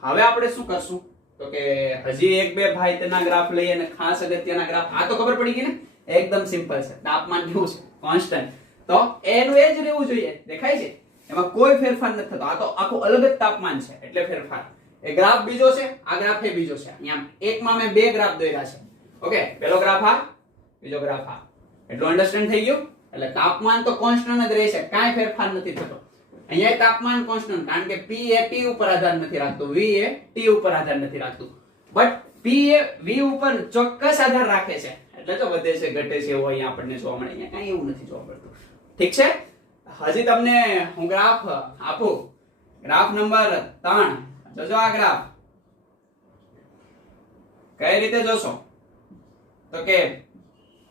હવે આપણે શું કરશું? તો કે હજી એક બે ભાઈ તેના ગ્રાફ લઈએ અને ખાસ અગત્યના ગ્રાફ. આ તો ખબર પડી ગઈ ને? એકદમ સિમ્પલ છે. તાપમાન કેવું છે? કોન્સ્ટન્ટ. તો એનું એ જ રહેવું જોઈએ. દેખાય છે? એમાં કોઈ ફેરફાર નથી થતો. આ તો આખું અલગ જ તાપમાન છે એટલે ફેરફાર. એ ગ્રાફ બીજો છે, આ ગ્રાફ એ બીજો છે. અહીંયા એકમાં મેં બે ગ્રાફ દોર્યા છે. ઓકે, પહેલો ગ્રાફ આ, બીજો ગ્રાફ આ. એટલું અન્ડરસ્ટેન્ડ થઈ ગયું? એટલે તાપમાન તો કોન્સ્ટન્ટ જ રહેશે, કાંઈ ફેરફાર નથી થતો. અહીંયા તાપમાન કોન્સ્ટન્ટ, કારણ કે P એ T ઉપર આધાર નથી રાખતું, V એ T ઉપર આધાર નથી રાખતું, બટ P એ V ઉપર ચોક્કસ આધાર રાખે છે. એટલે તો વધે છે ઘટે છે એવું અહીંયા આપણને જોવા મળે. અહીંયા કાંઈ એવું નથી જોવા મળતું. ઠીક છે? હજી તમને હું ગ્રાફ આપું. Graph number 3. જોજો આ ગ્રાફ. કઈ રીતે જોશો? તો કે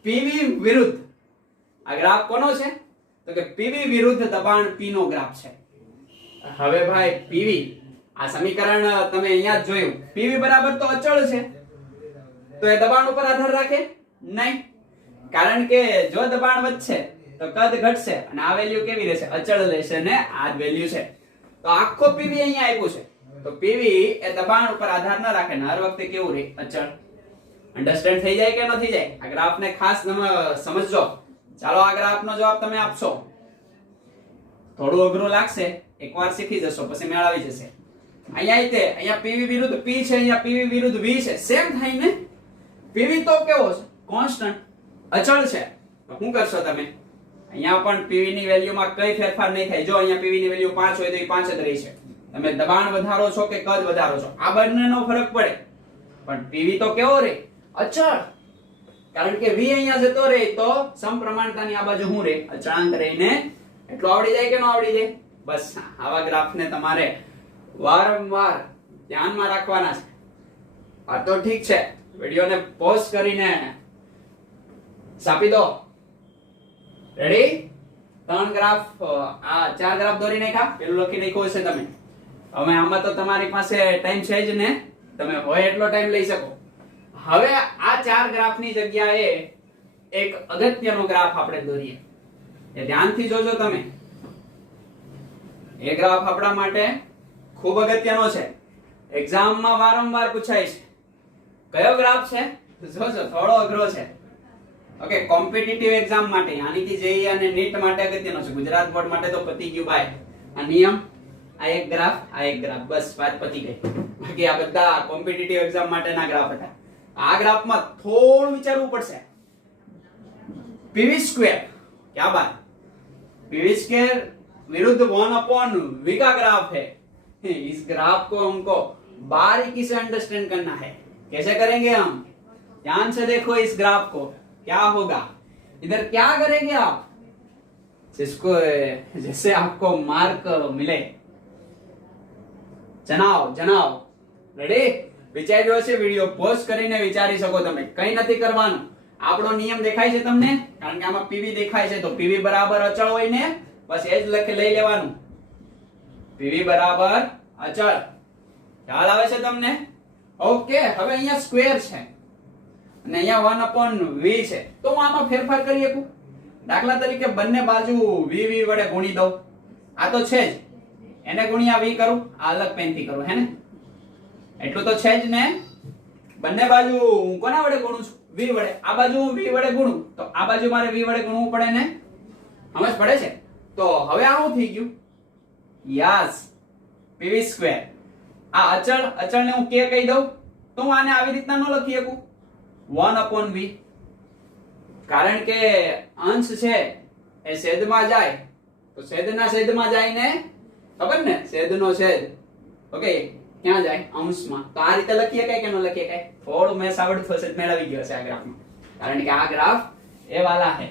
PV વિરુદ્ધ. આ ગ્રાફ કોનો છે? તો કે PV વિરુદ્ધ દબાણ P નો ગ્રાફ છે. હવે ભાઈ PV, આ સમીકરણ તમે અહીંયા જ જોયું. PV બરાબર તો અચળ છે, તો એ દબાણ ઉપર આધાર રાખે નહીં. કારણ કે જો દબાણ વધશે તો કદ ઘટશે અને આ વેલ્યુ કેવી રહેશે? અચળ રહેશે ને આ જ વેલ્યુ છે. તો આખો PV અહીંયા આપ્યું છે, તો PV એ દબાણ ઉપર આધાર ન રાખે ને હર વખતે કેવું રહે? અચળ. અન્ડરસ્ટેન્ડ થઈ જાય કે ન થઈ જાય? આ ગ્રાફને ખાસ સમજજો. ચાલો આ ગ્રાફનો જવાબ તમે આપશો. થોડું અઘરું લાગશે, એકવાર શીખી જશો પછી મેળ આવી જશે. અહીંયા PV વિરુદ્ધ P છે, અહીંયા PV વિરુદ્ધ V છે. સેમ થાય ને? PV તો કેવો છે? કોન્સ્ટન્ટ, અચળ છે. તો શું કરશો તમે? અહીંયા પણ PV ની વેલ્યુમાં કઈ ફેરફાર નહીં થાય. જો અહીંયા PV ની વેલ્યુ 5 હોય તો એ 5 જ રહી છે. તમે દબાણ વધારો છો કે કદ વધારો છો, આ બંનેનો ફરક પડે, પણ PV તો કેવો રહે? અચળ. કારણ કે V અહીંયા જતો રહે તો સમપ્રમાણતાની આ બાજુ શું રહે? અચળાંક રહીને. એટલું આવડી જાય કે ન આવડી જાય? બસ આવા ગ્રાફને તમારે વારંવાર ધ્યાનમાં રાખવાના છે. આ તો ઠીક છે, વિડિયોને પોઝ કરીને છાપી દો. રેડી? 3 ગ્રાફ, આ 4 ગ્રાફ દોરી નાખ્યા. પેલું લખી નાખ્યું હશે તમે. હવે આમાં તો તમારી પાસે ટાઈમ છે જ ને, તમે હોય એટલો ટાઈમ લઈ શકો. હવે આ 4 ગ્રાફની જગ્યાએ એક અગત્યનો ગ્રાફ આપણે દોરીએ. એ ધ્યાનથી જોજો તમે. એ ગ્રાફ આપણા માટે ખૂબ અગત્યનો છે, એક્ઝામમાં વારંવાર પૂછાય છે. કયો ગ્રાફ છે? જોજો, થોડો અઘરો છે. ઓકે કોમ્પિટિટિવ એક્ઝામ માટે યાની કે જેઈ અને નીટ માટે અગત્યનો છે. ગુજરાત બોર્ડ માટે તો પતી ગયું ભાઈ. આ નિયમ, આ એક ગ્રાફ, આ એક ગ્રાફ, બસ વાત પતી ગઈ. બાકી આ બધા કોમ્પિટિટિવ એક્ઝામ માટેના ગ્રાફ હતા. આ ગ્રાફમાં થોડું વિચારવું પડશે. પીવી સ્ક્વેર, क्या बात, पीवी स्क्वायर विरुद्ध 1/v का ग्राफ है. इस ग्राफ को हमको बारीकी से अंडरस्टैंड करना है. कैसे करेंगे हम? ध्यान से देखो इस ग्राफ को. क्या होगा इधर, क्या करेंगे आप? जिसको जैसे आपको मार्क मिले જણાવો જણાવો. રેડી? વિચાર્યો છે? વિડિયો પોઝ કરીને વિચારી શકો તમે. કંઈ નથી કરવાનું. આપણો નિયમ દેખાય છે તમને? કારણ કે આમાં પીવી દેખાય છે, તો પીવી બરાબર અચળ હોય ને, બસ એ જ લઈ લેવાનું. પીવી બરાબર અચળ. ખ્યાલ આવે છે તમને? ઓકે. હવે અહીંયા સ્ક્વેર છે અને અહીંયા 1/v છે, તો હું આમાં ફેરફાર કરી શકું. દાખલા તરીકે બંને બાજુ v વડે ગુણી દઉં. આ તો છે જ, એને ગુણ્યા v કરું, આ અલગ પેનથી કરું, હે ને? એટલું તો છે જ ને. બંને બાજુ હું કોના વડે ગુણું છું? v વડે. આ બાજુ હું v વડે ગુણું તો આ બાજુ મારે v વડે ગુણવું પડે ને. સમજ પડે છે? તો હવે આ શું થઈ ગયું? Yes, pv square. આ અચળને હું k કહી દઉં તો હું આને આવી રીતના ન લખી શકું 1/v. કારણ કે અંશ છે એ છેદમાં જાય તો છેદના છેદમાં જાય ને, ખબર ને? છેદનો છેદ ઓકે ક્યાં જાય? અંશમાં. તો આ રીતે લખી શકાય કે ન લખી શકાય? થોડું મેં આવડતું થશે, મેળવી ગયો છે આ ગ્રાફમાં. કારણ કે આ ગ્રાફ એ વાલા है.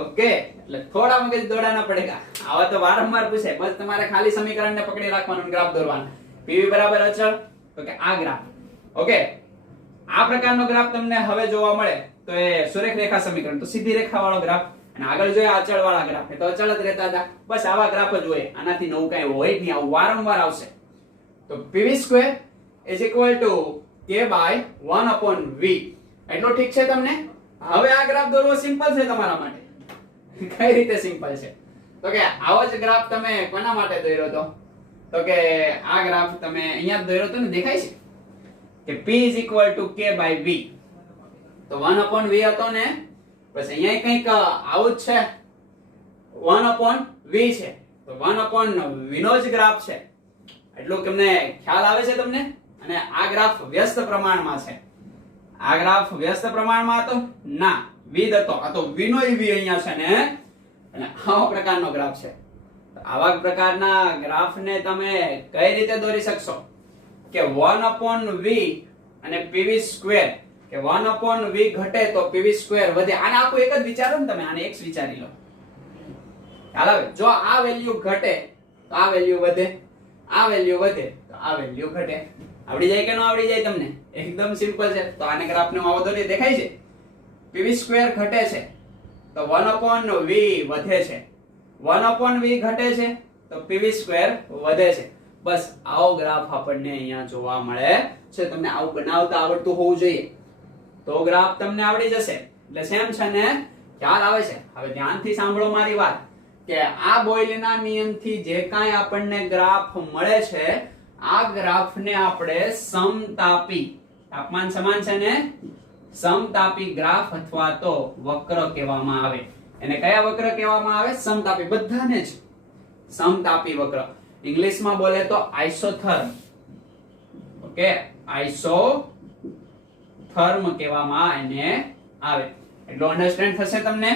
ઓકે, એટલે થોડા મગજ દોડાના પડેગા. આવા તો વારંવાર પૂછે. બસ તમારે ખાલી સમીકરણને પકડી રાખવાનું, ગ્રાફ દોરવાનો. પીવી બરાબર અચળ, તો કે આ ગ્રાફ. ઓકે, આ પ્રકારનો ગ્રાફ તમને હવે જોવા મળે તો એ સુરેખ રેખા સમીકરણ, તો સીધી રેખા વાળો ગ્રાફ. અને આગળ જોયા અચળ વાળા ગ્રાફ, એ તો અચળ જ રહેતા હતા. બસ આવા ગ્રાફ જ હોય. આનાથી નવું કઈ હોય જ નહીં. આવું વારંવાર આવશે. તો pv square is equal to k by 1/v. એટલું ઠીક છે તમને? હવે આ ગ્રાફ દોરવો સિમ્પલ છે તમારા માટે. કઈ રીતે સિમ્પલ છે? તો કે આવો જ ગ્રાફ તમે કોના માટે દોર્યો તો? તો કે આ ગ્રાફ તમે અહીંયા દોર્યો તો ને, દેખાય છે કે p is equal to k by v. તો 1/v હતો ને, બસ અહીંયા કંઈક આવું જ છે. 1/v છે તો 1/v નો જ ગ્રાફ છે. એટલું તમને ખ્યાલ આવે છે તમને? અને આ ગ્રાફ વ્યસ્ત પ્રમાણમાં છે. આ ગ્રાફ વ્યસ્ત પ્રમાણમાં હતો ના, વિધ હતો. આ તો v નો v અહીંયા છે ને, અને આવા પ્રકારનો ગ્રાફ છે. આવા પ્રકારના ગ્રાફને તમે કઈ રીતે દોરી શકશો? કે 1/v અને pv સ્ક્વેર, કે 1/v ઘટે તો pv સ્ક્વેર વધે. આને આખું એક જ વિચારો ને તમે, આને x વિચારી લો. ખ્યાલ આવે? જો આ વેલ્યુ ઘટે તો આ વેલ્યુ વધે, આ વેલ્યુ વધે તો આ વેલ્યુ ઘટે. આવડી જાય કે ન આવડી જાય તમને? એકદમ સિમ્પલ છે. તો આને ગ્રાફને આવો દોરી દેખાય છે. pv સ્ક્વેર ઘટે છે તો 1/v વધે છે, 1/v ઘટે છે તો pv સ્ક્વેર વધે છે. બસ આવો ગ્રાફ આપણને અહીંયા જોવા મળે છે. તમને આવું બનાવતા આવડતું હોવું જોઈએ તો ગ્રાફ તમને આવડી જશે. એટલે સેમ છે ને? ખ્યાલ આવે છે? હવે ધ્યાનથી સાંભળો મારી વાત, કે આ બોયલના નિયમથી જે કાંઈ આપણને ગ્રાફ મળે છે, આ ગ્રાફને આપણે સમતાપી, તાપમાન સમાન છે ને, સમતાપી ગ્રાફ અથવા તો વક્ર કહેવામાં આવે. એને કયા વક્ર કહેવામાં આવે? સમતાપી. બધાને જ સમતાપી વક્ર. ઇંગ્લિશમાં બોલે તો આઇસોથર્મ. ઓકે, આઇસોથર્મ કહેવામાં એને આવે. એટલું અન્ડરસ્ટેન્ડ થશે તમને?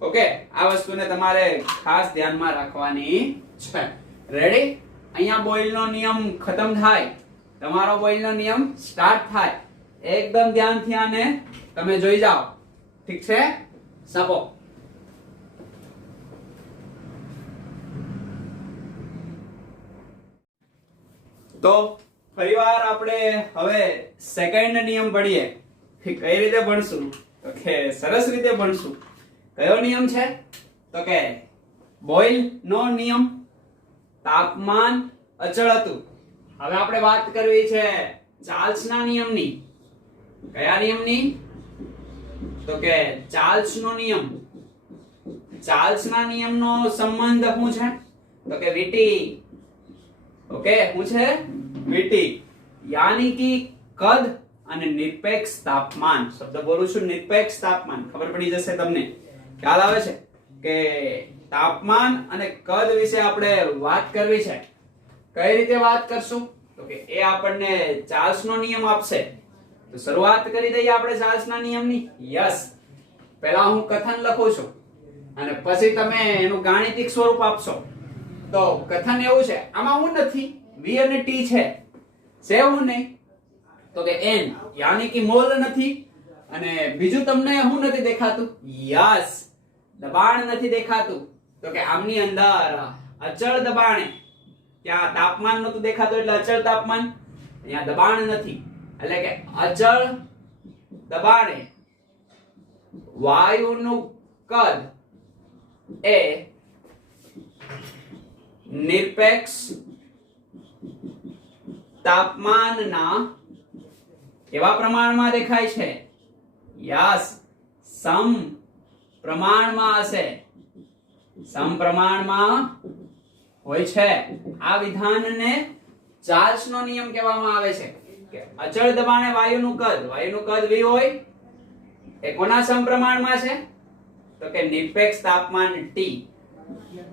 ઓકે, આ વસ્તુને તમારે ખાસ ધ્યાનમાં રાખવાની છે. રેડી? અહીંયા બોયલનો નિયમ ખતમ થાય, તમારો બોયલનો નિયમ સ્ટાર્ટ થાય. એકદમ ધ્યાનથી આને તમે જોઈ જાઓ. ઠીક છે? સપો તો ફરીવાર આપણે હવે સેકન્ડ નિયમ ભણીએ. કઈ રીતે ભણશું? તો કે સરસ રીતે ભણશું. કયો નિયમ છે? તો કે બોયલ નો નિયમ. તાપમાન અચળ હતું. હવે આપણે વાત કરવી છે ચાર્લ્સના નિયમની. કયા નિયમની? તો કે ચાર્લ્સનો નિયમ. ચાર્લ્સના નિયમનો સંબંધ શું છે? તો કે વીટી. ઓકે, શું છે? વીટી. યાની કે કદ અને નિરપેક્ષ તાપમાન. શબ્દ બોલું છું, નિરપેક્ષ તાપમાન. ખબર પડી જશે તમને, ખ્યાલ આવે છે કે તાપમાન અને કદ વિશે આપણે વાત કરવી છે. કઈ રીતે વાત કરશું? તો કે એ આપણને ચાર્લ્સનો નિયમ આપશે. તો શરૂઆત કરી દઈએ આપણે ચાર્લ્સના નિયમની. યસ, પહેલા હું કથન લખું છું અને પછી તમે એનું ગાણિતિક સ્વરૂપ આપશો. તો કથન એવું છે, આમાં હું નથી, v અને t છે, હું નહીં, તો કે n યાની કે મોલ નથી, અને બીજું તમને હું નથી દેખાતું? યસ, દબાણ નથી દેખાતું. તો કે આમની અંદર અચળ દબાણે, ત્યાં તાપમાન નતું દેખાતું એટલે અચળ તાપમાન, અહીંયા દબાણ નથી એટલે કે અચળ દબાણે વાયુનું કદ એ નિરપેક્ષ તાપમાનના કેવા પ્રમાણમાં દેખાય છે? યસ, સમ પ્રમાણમાં હશે, સમપ્રમાણમાં હોય છે. આ વિધાનને ચાર્લ્સનો નિયમ કહેવામાં આવે છે કે અચળ દબાણે વાયુનું કદ v હોય એ કોના સમપ્રમાણમાં છે? તો કે નિરપેક્ષ તાપમાન T.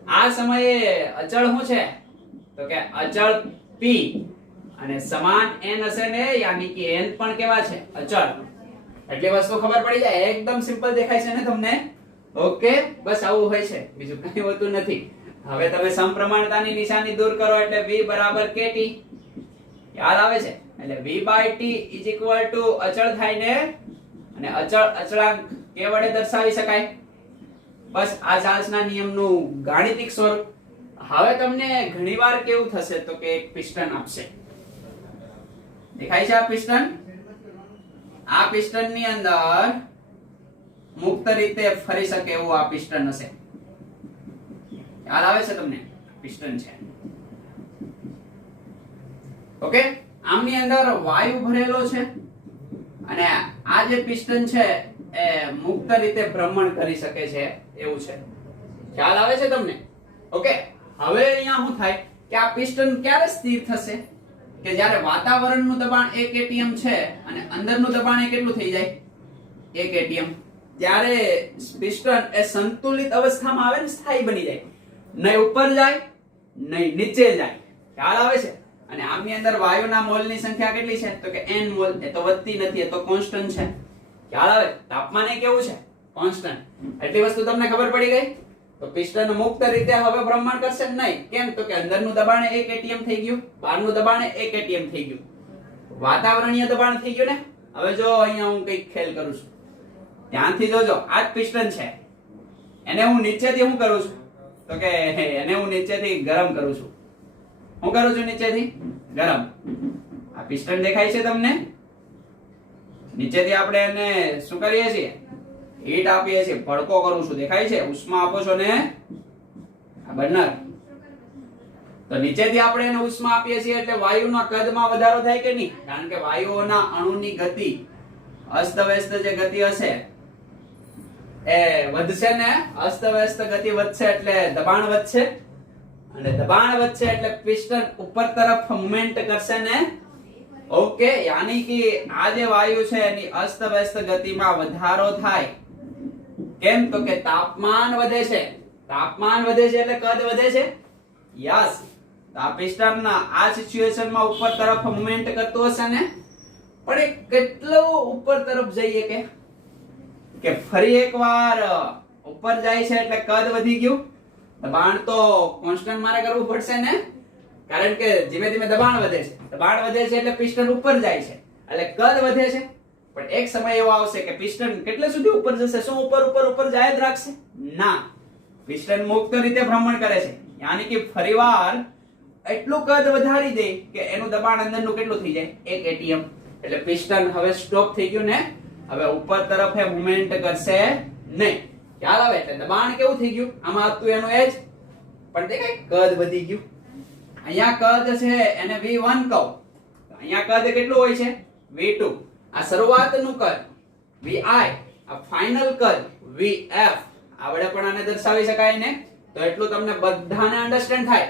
આ સમયે અચળ શું છે? તો કે અચળ P અને સમાન n હશે ને, યાની કે n પણ કેવા છે? અચળ. એટલી વસ્તુ ખબર પડી જાય, એકદમ સિમ્પલ દેખાય છે ને તમને? ઓકે, બસ આવું હોય છે, બીજું કઈ હોતું નથી. હવે તમે સમપ્રમાણતાની નિશાની દૂર કરો એટલે v બરાબર kt. યાદ આવે છે? એટલે v by t is equal to અચળ થાય ને, અને અચળાંક કે વડે દર્શાવી શકાય. બસ આ ચાર્લ્સના નિયમનું ગાણિતિક સ્વરૂપ. હવે તમને ઘણીવાર કેવું થશે તો કે એક પિસ્ટન આપશે. દેખાય છે આ પિસ્ટન? આ પિસ્ટનની અંદર મુક્ત રીતે ફરી શકે એવું આ પિસ્ટન હશે. ખ્યાલ આવે છે તમને? પિસ્ટન છે. ઓકે, આમની અંદર વાયુ ભરેલો છે અને આ જે પિસ્ટન છે એ મુક્ત રીતે ભ્રમણ કરી શકે છે એવું છે. ખ્યાલ આવે છે તમને? ઓકે, હવે અહીંયા શું થાય કે આ પિસ્ટન ક્યારે સ્થિર થશે? કે જ્યારે વાતાવરણનું દબાણ 1 atm છે અને અંદરનું દબાણ કેટલું થઈ જાય? 1 atm. ત્યારે પિસ્ટન એ સંતુલિત અવસ્થામાં આવે ને, સ્થાયી બની જાય. નહીં ઉપર જાય, નહીં નીચે જાય. ખ્યાલ આવે છે? અને આમની અંદર વાયુના મોલની સંખ્યા કેટલી છે? તો કે n મોલ. એ તો વધતી નથી, એ તો કોન્સ્ટન્ટ છે. ખ્યાલ આવે? તાપમાન એ કેવું છે? કોન્સ્ટન્ટ. એટલી વસ્તુ તમને ખબર પડી ગઈ? તો પિસ્ટન મુક્ત રીતે હવે ભ્રમણ કરશે નહીં. કેમ? તો કે અંદરનું દબાણ 1 atm થઈ ગયું, બહારનું દબાણ 1 atm થઈ ગયું, વાતાવરણીય દબાણ થઈ ગયું ને. હવે જો અહીંયા હું કઈક ખેલ કરું છું, ધ્યાનથી જોજો. આ જ પિસ્ટન છે, એને હું નીચેથી શું કરું છું? તો કે એને હું નીચેથી ગરમ કરું છું. હું કરું છું નીચેથી ગરમ. આ પિસ્ટન દેખાય છે તમને? નીચેથી આપણે એને શું કરીએ છીએ? હીટ આપીએ છીએ, ભડકો કરું છું. દેખાય છે? ઉષ્મા આપો છો ને, આ બર્નર. તો નીચેથી આપણે એને ઉષ્મા આપીએ છીએ એટલે વાયુના કદમાં વધારો થાય કે નહીં? કારણ કે વાયુઓના અણુની ગતિ, અસ્તવ્યસ્ત જે ગતિ હશે એ વધશે ને. અસ્તવ્યસ્ત ગતિ વધશે એટલે દબાણ વધશે, અને દબાણ વધશે એટલે પિસ્ટન ઉપર તરફ મૂવમેન્ટ કરશે ને. ઓકે, યાની કે આ જે વાયુ છે એની અસ્તવ્યસ્ત ગતિમાં વધારો થાય. કેમ? તો કે તાપમાન વધે છે. તાપમાન વધે છે એટલે કદ વધે છે. યસ, આ પિસ્ટન આ સિચ્યુએશનમાં ઉપર તરફ મૂવમેન્ટ કરતો હશે ને. પણ એ કેટલો ઉપર તરફ જઈએ કે ફરી એકવાર ઉપર જાય છે એટલે કદ વધી ગયું. દબાણ તો કોન્સ્ટન્ટ મારે કરવું પડશે ને, કારણ કે ધીમે ધીમે દબાણ વધે છે. દબાણ વધે છે એટલે પિસ્ટન ઉપર જાય છે એટલે કદ વધે છે. પણ એક સમય એવો આવશે કે પિસ્ટન કેટલે સુધી ઉપર જશે? શું ઉપર જાય જ રાખશે? ના, પિસ્ટન મુક્ત રીતે ભ્રમણ કરે છે. યાની કે ફરીવાર એટલું કદ વધારી દે કે એનું દબાણ અંદરનું કેટલું થઈ જાય? 1 atm. એટલે પિસ્ટન હવે સ્ટોપ થઈ ગયું ને, હવે ઉપર તરફ એ મૂવમેન્ટ કરશે નહીં. ખ્યાલ આવે? એટલે દબાણ કેવું થઈ ગયું? આમાં હતું એનું એજ, પણ દેખાય કદ વધી ગયું. અહીંયા કદ છે એને v1 કહો, અહીંયા કદ કેટલું હોય છે? v2. આ શરૂઆતનું કદ vi, આ ફાઇનલ કદ vf. આવડે પણ આને દર્શાવી શકાય ને. તો એટલું તમને બધાને અન્ડરસ્ટેન્ડ થાય.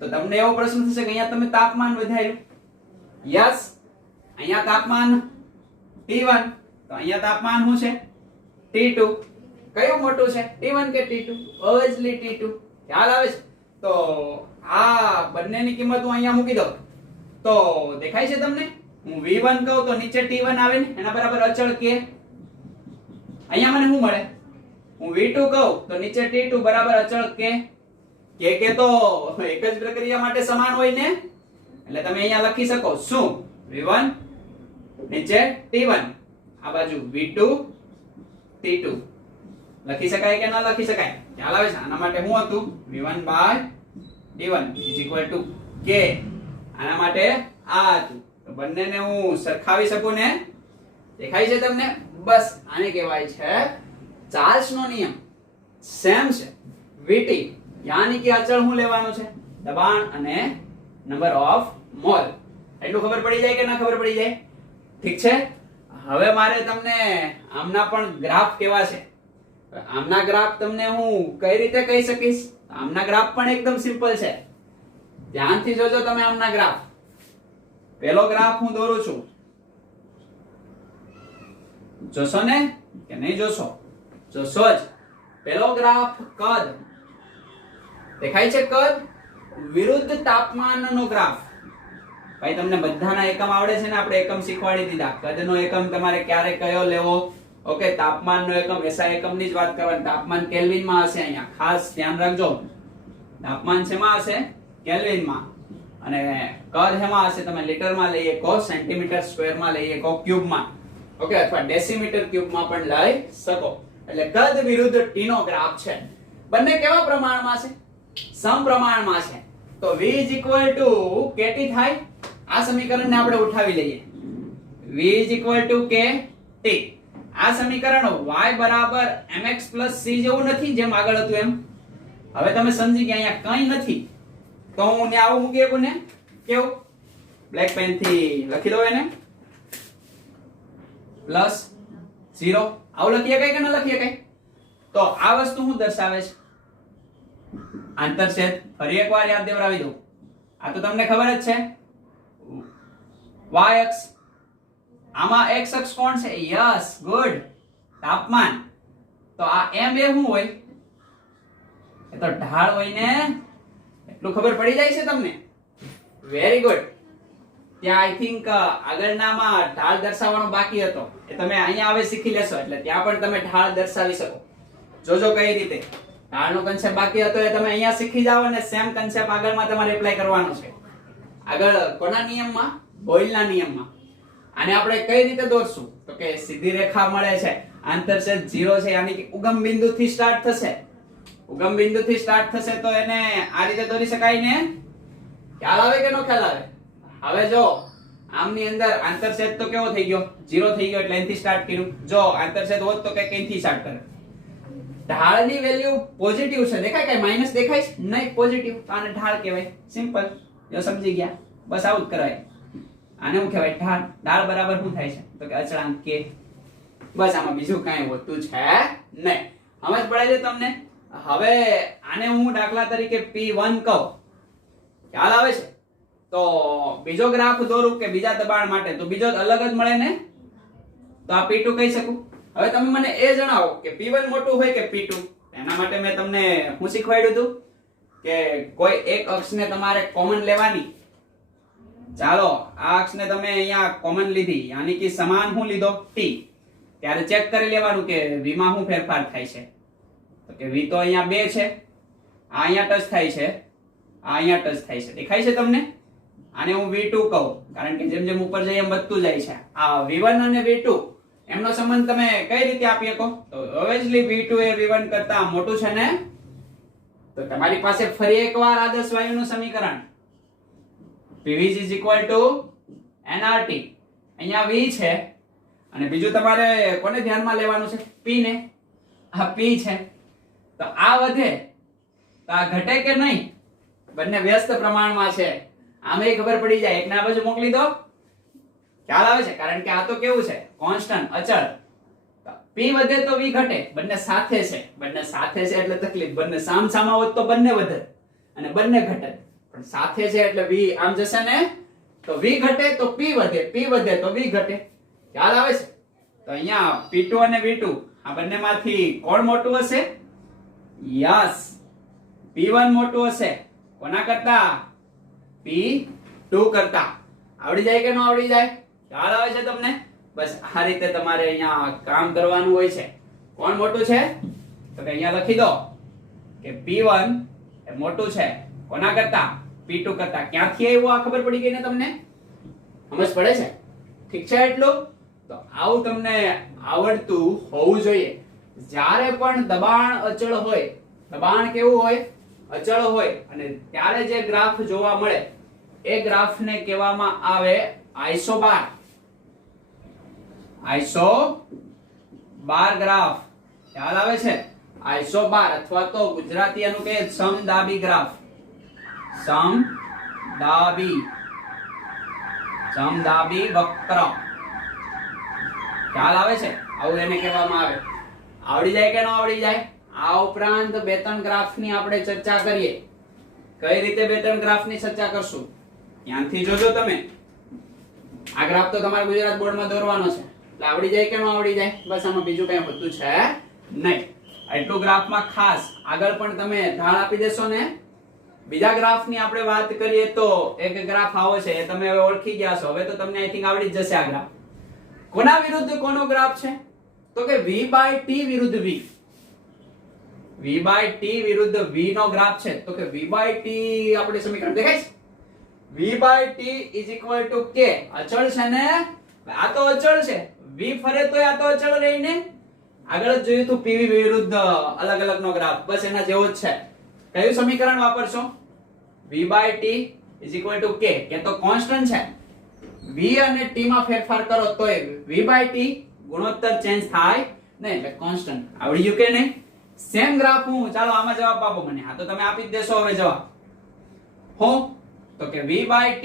તો તમને એવો પ્રશ્ન થશે કે અહીંયા તમે તાપમાન વધાર્યું. યસ, અહીંયા તાપમાન T1 તો અહીંયા તાપમાન શું છે T2 કયું મોટું છે T1 કે T2 ઓબ્વિયસલી T2 ખ્યાલ આવે છે તો આ બંનેની કિંમત હું અહીંયા મૂકી દઉં તો દેખાય છે તમને હું V1 કહું તો નીચે T1 આવે ને એના બરાબર અચળ K અહીંયા મને શું મળે હું V2 કહું તો નીચે T2 બરાબર અચળ K તો એક જ પ્રક્રિયા માટે સમાન હોય ને એટલે તમે અહીંયા લખી શકો શું V1 નીચે T1 આ બાજુ V2 T2 લખી શકાય કે ન લખી શકાય ખ્યાલ આવે છે આના માટે શું હતું V1 by D1 K આના માટે આ હતું તો બંનેને હું સરખાવી શકું ને દેખાય છે તમને બસ આને કહેવાય છે ચાર્લ્સનો નિયમ સેમ છે VT યાની કે અચળ શું લેવાનું છે દબાણ અને નંબર ઓફ મોલ એટલું ખબર પડી જાય કે ના ખબર પડી જાય ઠીક છે હવે મારે તમને આમના પણ ગ્રાફ કેવા છે આમના ગ્રાફ તમને હું કઈ રીતે કહી શકીશ આમના ગ્રાફ પણ એકદમ સિમ્પલ છે ધ્યાનથી જોજો તમે આમના ગ્રાફ પહેલો ગ્રાફ હું દોરું છું જોશો ને કે નહીં જોશો જોશો જ પહેલો ગ્રાફ કદ દેખાય છે કદ વિરુદ્ધ તાપમાનનો ગ્રાફ ભાઈ તમને બધાના એકમ આવડે છે ને આપણે એકમ શીખવાડી દીધા કદનો એકમ તમારે ક્યારે કયો લેવો ઓકે તાપમાનનો એકમ એસઆ એકમની જ વાત કરવાની તાપમાન કેલ્વિનમાં હશે અહીંયા ખાસ ધ્યાન રાખજો તાપમાન શેમાં હશે કેલ્વિનમાં અને કદ હેમાં હશે તમે લીટરમાં લઈ શકો સેન્ટીમીટર સ્ક્વેરમાં લઈ શકો ક્યુબમાં ઓકે અથવા ડેસીમીટર ક્યુબમાં પણ લઈ શકો એટલે કદ વિરુદ્ધ t નો ગ્રાફ છે બંને કેવા પ્રમાણમાં છે સમપ્રમાણમાં છે તો v kt થાય આ સમીકરણને આપણે ઉઠાવી લઈએ v kt આ સમીકરણ y બરાબર mx c જેવું નથી જેમ આગળ હતું એમ હવે તમે સમજી ગયા અહીંયા કંઈ નથી તો હું ને આવું મૂકી શકું ને કેવું બ્લેક પેન થી લખી દો એને પ્લસ 0 આવું લખીએ કઈ કે ન લખીએ કઈ તો આ વસ્તુ શું દર્શાવે છે આંતરછેદ ફરી એકવાર યાદ દેવરાવી દઉં આ તો તમને ખબર જ છે y અક્ષ આમાં x અક્ષ કોણ છે યસ ગુડ તાપમાન તો આ m એ શું હોય એ તો ઢાળ હોય ને એટલું ખબર પડી જાય છે તમને વેરી ગુડ ત્યાં આઈ થિંક આગળનામાં ઢાળ દર્શાવવાનો બાકી હતો એ તમે અહીંયા હવે શીખી લેશો એટલે ત્યાં પણ તમે ઢાળ દર્શાવી શકો જોજો કઈ રીતે ઢાળનો કન્સેપ્ટ બાકી હતો એ તમે અહીંયા શીખી જાવ અને સેમ કન્સેપ્ટ આગળમાં તમારે એપ્લાય કરવાનો છે આગળ કોના નિયમમાં બોયલના નિયમમાં આને આપણે કઈ રીતે દોરશું તો કે સીધી રેખા મળે છે આંતરછેદ 0 છે યાની કે ઉગમ બિંદુથી સ્ટાર્ટ થશે ઉગમ બિંદુથી સ્ટાર્ટ થશે તો એને આ રીતે દોરી શકાય ને ખ્યાલ આવે કે નો ખ્યાલ આવે હવે જો આમની અંદર આંતરછેદ તો કેવો થઈ ગયો 0 થઈ ગયો એટલે અહીંથી સ્ટાર્ટ કર્યું જો આંતરછેદ હોત તો કે કઈથી સ્ટાર્ટ કરે ઢાળની વેલ્યુ પોઝિટિવ છે દેખાય કે માઈનસ દેખાય છે નહીં પોઝિટિવ તો આને ઢાળ કહેવાય સિમ્પલ જો સમજી ગયા બસ આવું જ કરાય આને શું કહેવાય ઢાળ ઢાળ બરાબર શું થાય છે તો કે અચળાંક k બસ આમાં બીજું કાંઈ હોતું છે નહીં સમજ પડે છે તમને હવે આને હું દાખલા તરીકે P1 કહું ખ્યાલ આવે છે તો બીજો ગ્રાફ દોરું કે બીજા દબાણ માટે તો બીજો અલગ જ મળે ને તો આ P2 કહી શકું હવે તમે મને એ જણાવો કે P1 મોટું હોય કે P2 એના માટે મેં તમને શું શીખવાડ્યું હતું કે કોઈ એક અક્ષને તમારે કોમન લેવાની ચાલો આ અક્ષને તમે અહીંયા કોમન લીધી યાની કે સમાન હું લીધો t ત્યારે ચેક કરી લેવાનું કે v માં શું ફેરફાર થાય છે તો કે v તો અહીંયા 2 છે આ અહીંયા ટચ થાય છે આ અહીંયા ટચ થાય છે દેખાય છે તમને આને હું v2 કહું કારણ કે જેમ જેમ ઉપર જાય એમ વધતું જાય છે આ v1 અને v2 એમનો સંબંધ તમે કઈ રીતે આપી શકો તો ઓબ્વિયસલી v2 એ v1 કરતા મોટું છે ને તો તમારી પાસે ફરી એકવાર આદર્શ વાયુનું સમીકરણ PV is equal to nRT અહીંયા v છે અને બીજું તમારે કોને ધ્યાનમાં લેવાનું છે p ને આ p છે તો આ વધે તો આ ઘટે કે નહીં બંને વ્યસ્ત પ્રમાણમાં છે આમે ખબર પડી જાય એકને આ બાજુ મોકલી દો ખ્યાલ આવે છે કારણ કે આ તો કેવું છે કોન્સ્ટન્ટ અચળ p વધે તો v ઘટે બંને સાથે છે એટલે તકલીફ બંને સામસામા હોત તો બંને વધે અને બંને ઘટે પણ સાથે છે એટલે v આમ જશે ને તો v ઘટે તો p વધે તો v ઘટે ખ્યાલ આવે છે તો અહીંયા P2 અને V2 આ બંનેમાંથી કોણ મોટું હશે? યસ, P1 મોટું હશે. કોના કરતા? P2 કરતા. આવડી જાય કે ન આવડી જાય? ખ્યાલ આવે છે તમને? બસ આ રીતે તમારે અહીંયા કામ કરવાનું હોય છે. કોણ મોટું છે? તો કે અહીંયા લખી દો કે P1 એ મોટું છે કોના કરતા? P2 કરતા. ક્યાંથી આવ્યું આ ખબર પડી ગઈ ને તમને? સમજ પડે છે? ઠીક છે એટલું? તો આવું તમને આવડતું હોવું જોઈએ. જ્યારે પણ દબાણ અચળ હોય, દબાણ કેવું હોય? અચળ હોય, અને ત્યારે જે ગ્રાફ જોવા મળે એ ગ્રાફને કહેવામાં આવે આઇસોબાર. આઇસોબાર ગ્રાફ. ખ્યાલ આવે છે? આઇસોબાર અથવા તો ગુજરાતી એનું કે સમદાબી ગ્રાફ. સમદાબી વક્ર. ખ્યાલ આવે છે? આવું એને કહેવામાં આવે. આવડી જાય કે ન આવડી જાય? આ ઉપરાંત બે ત્રણ ગ્રાફની આપણે ચર્ચા કરીએ. કઈ રીતે બે ત્રણ ગ્રાફની ચર્ચા કરશું? ધ્યાનથી જોજો તમે. આ ગ્રાફ તો તમારા ગુજરાત બોર્ડમાં દોરવાનો છે, એટલે આવડી જાય કે ન આવડી જાય? બસ આમાં બીજું કઈ હોતું છે નહીં. એટલું ગ્રાફમાં ખાસ આગળ પણ તમે ધાર આપી દેશો ને. બીજા ગ્રાફની આપણે વાત કરીએ તો એક ગ્રાફ આવો છે, એ તમે હવે ઓળખી ગયા છો. હવે તો તમને આઈ થિંક આવડી જ જશે આ ગ્રાફ. કોના વિરુદ્ધ કોનો ગ્રાફ છે? તો કે V/T વિરુદ્ધ V. V/T વિરુદ્ધ V નો ગ્રાફ છે. તો કે V/T આપણે સમીકરણ દેખાય છે? V/T = K. અચળ છે ને? આ તો અચળ છે. V ફરે તો આ તો અચળ રહીને. આગળ જ જોયું તો PV વિરુદ્ધ અલગ અલગ નો ગ્રાફ, બસ એના જેવો જ છે. કયું સમીકરણ વાપરશો? V/T = K. કે તો કોન્સ્ટન્ટ છે. V અને T માં ફેરફાર કરો તોય V/T ગુણોત્તર ચેન્જ થાય નહીં, એટલે કોન્સ્ટન્ટ. આવડી ગયું કે નહીં? સેમ ગ્રાફ હું ચાલો આમાં જવાબ આપો મને. હા તો તમે આપી જ દેશો હવે જવાબ. હો તો કે V/T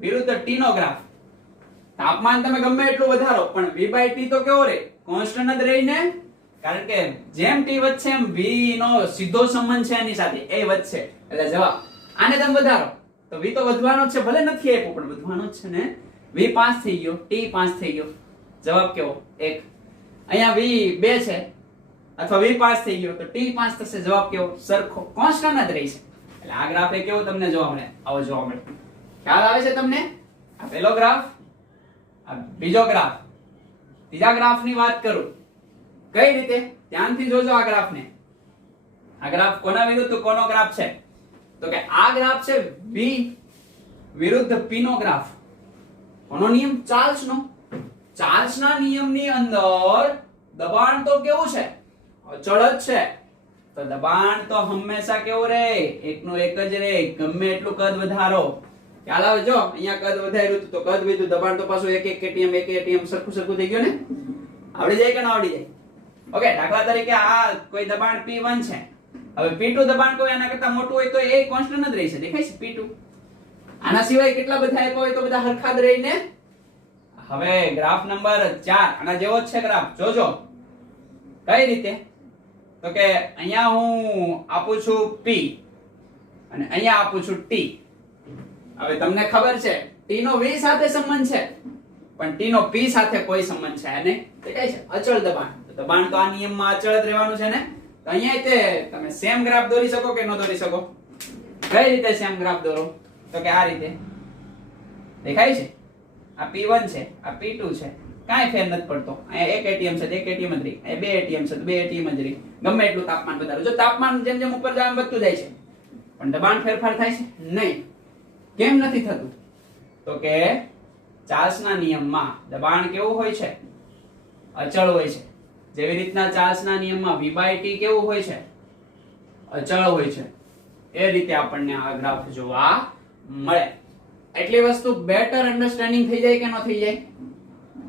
વિરુદ્ધ T નો ગ્રાફ. તાપમાન તમે ગમે એટલું વધારો પણ V/T તો કેવો રહે? કોન્સ્ટન્ટ જ રહીને. કારણ કે જેમ T વધશે એમ V નો સીધો સંબંધ છે એની સાથે, એ વધશે. એટલે જવાબ. આને તમે વધારો તો V તો વધવાનો જ છે, ભલે નથી આપ્યો પણ વધવાનો જ છે ને. V 5 થઈ ગયો, T 5 થઈ ગયો. જવાબ કેવો? 1. અહીંયા V 2 છે અથવા V 5 થઈ ગયો તો T 5 થશે. જવાબ કેવો? સરખો, કોન્સ્ટન્ટ જ રહેશે. એટલે આ ગ્રાફ એ કેવો તમને જોવા મળે? આવો જોવા મળે. ખ્યાલ આવે છે તમને? આ પહેલો ગ્રાફ, આ બીજો ગ્રાફ. ત્રીજા ગ્રાફની વાત કરું. કઈ રીતે? ધ્યાનથી જોજો આ ગ્રાફને. આ ગ્રાફ કોના વિરુદ્ધ કોનો ગ્રાફ છે? તો કે આ ગ્રાફ છે V વિરુદ્ધ P નો ગ્રાફ. કોનો નિયમ? ચાર્લ્સનો. ચાર્લ્સના નિયમની અંદર દબાણ તો કેવું છે? અચળ જ છે. તો દબાણ તો હંમેશા કેવું રહે? એકનું એક જ રહે. ગમે એટલું કદ વધારો. ખ્યાલ આવે? જો અહીંયા કદ વધાર્યું તો કદ વધ્યું, દબાણ તો પાછું એક એટીએમ સરખું થઈ ગયું ને. આવડી જાય કે ન આવડી જાય? ઓકે, દાખલા તરીકે આ કોઈ દબાણ P1 છે. હવે P2 દબાણ કોઈ આના કરતા મોટું હોય તો એ કોન્સ્ટન્ટ જ રહેશે. દેખાય છે P2? આના સિવાય કેટલા બધા આપ્યા હોય તો બધા હરખા જ રહીને. હવે ગ્રાફ નંબર 4 આના જેવો જ છે ગ્રાફ. જોજો કઈ રીતે. તો કે અહીંયા હું આપું છું P અને અહીંયા આપું છું T. હવે તમને ખબર છે T નો V સાથે સંબંધ છે પણ T નો P સાથે કોઈ સંબંધ છે નહીં. દેખાય છે? અચળ દબાણ. દબાણ તો આ નિયમમાં અચળ જ રહેવાનું છે ને. તો અહીંયા તે તમે સેમ ગ્રાફ દોરી શકો કે ન દોરી શકો? કઈ રીતે સેમ ગ્રાફ દોરો? તો કે આ રીતે. દેખાય છે? આ P1 છે, આ P2 છે, કાંઈ ફેર નથી પડતો. અહીંયા એક એટીએમ છે, એક એટીએમ જ રહી. અહીંયા બે એટીએમ છે, બે એટીએમ જ રહી. ગમે એટલું તાપમાન વધારો. જો તાપમાન જેમ જેમ ઉપર જાય એમ વધતું જાય છે પણ દબાણ ફેરફાર થાય છે નહીં. કેમ નથી થતું? તો કે ચાર્લ્સના નિયમમાં દબાણ કેવું હોય છે? અચળ હોય છે. જેવી રીતના ચાર્લ્સના નિયમમાં V/T કેવું હોય છે? અચળ હોય છે. એ રીતે આપણને આ ગ્રાફ જોવા મળે. એટલી વસ્તુ બેટર અન્ડરસ્ટેન્ડિંગ થઈ જાય કે ન થઈ જાય?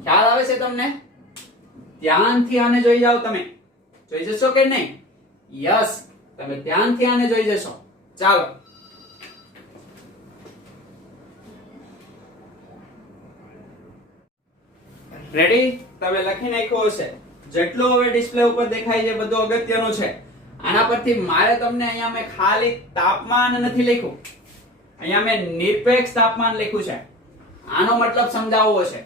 ખ્યાલ આવે છે તમને? ધ્યાનથી આને જોઈ જાઓ. તમે જોઈ જશો કે નહીં? યસ, તમે ધ્યાનથી આને જોઈ જશો. ચાલો રેડી? તમે લખી નાખ્યો હશે. જેટલું હવે ડિસ્પ્લે ઉપર દેખાય છે બધું અગત્યનું છે. આના પરથી મારે તમને અહીંયા મેં ખાલી તાપમાન નથી લખ્યું, અહીંયા મેં નિરપેક્ષ તાપમાન લખ્યું છે. આનો મતલબ સમજાવવો છે.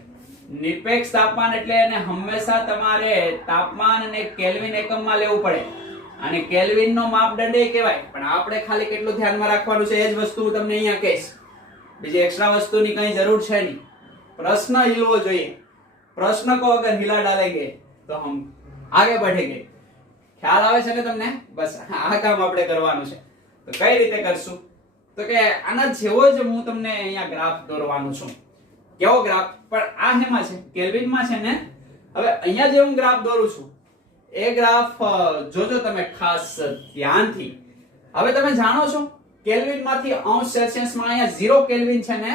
નિરપેક્ષ તાપમાન એટલે એને હંમેશા તમારે તાપમાનને કેલ્વિન એકમમાં લેવું પડે અને કેલ્વિન નો માપદંડ એ કહેવાય. પણ આપણે ખાલી કેટલું ધ્યાનમાં રાખવાનું છે એ જ વસ્તુ હું તમને અહીંયા કહીશ. બીજી એક્સ્ટ્રા વસ્તુની કઈ જરૂર છે નહીં. પ્રશ્ન હિલવો જોઈએ. प्रश्न को अगर हिला डालेंगे तो हम आगे बढ़ेंगे. ख्याल આવે છે ને તમને? બસ આ કામ આપણે કરવાનું છે. તો કઈ રીતે કરશું? તો કે આના જેવો જ હું તમને અહીંયા ગ્રાફ દોરવાનું છું. કેવો ગ્રાફ? પણ આ હેમાં છે કેલ્વિન માં છે ને. હવે અહીંયા જે હું ગ્રાફ દોરું છું એ ગ્રાફ જોજો તમે ખાસ ધ્યાનથી. હવે તમે જાણો છો કેલ્વિન માંથી અંશ સેલ્સિયસ માં અહીંયા 0 કેલ્વિન છે ને.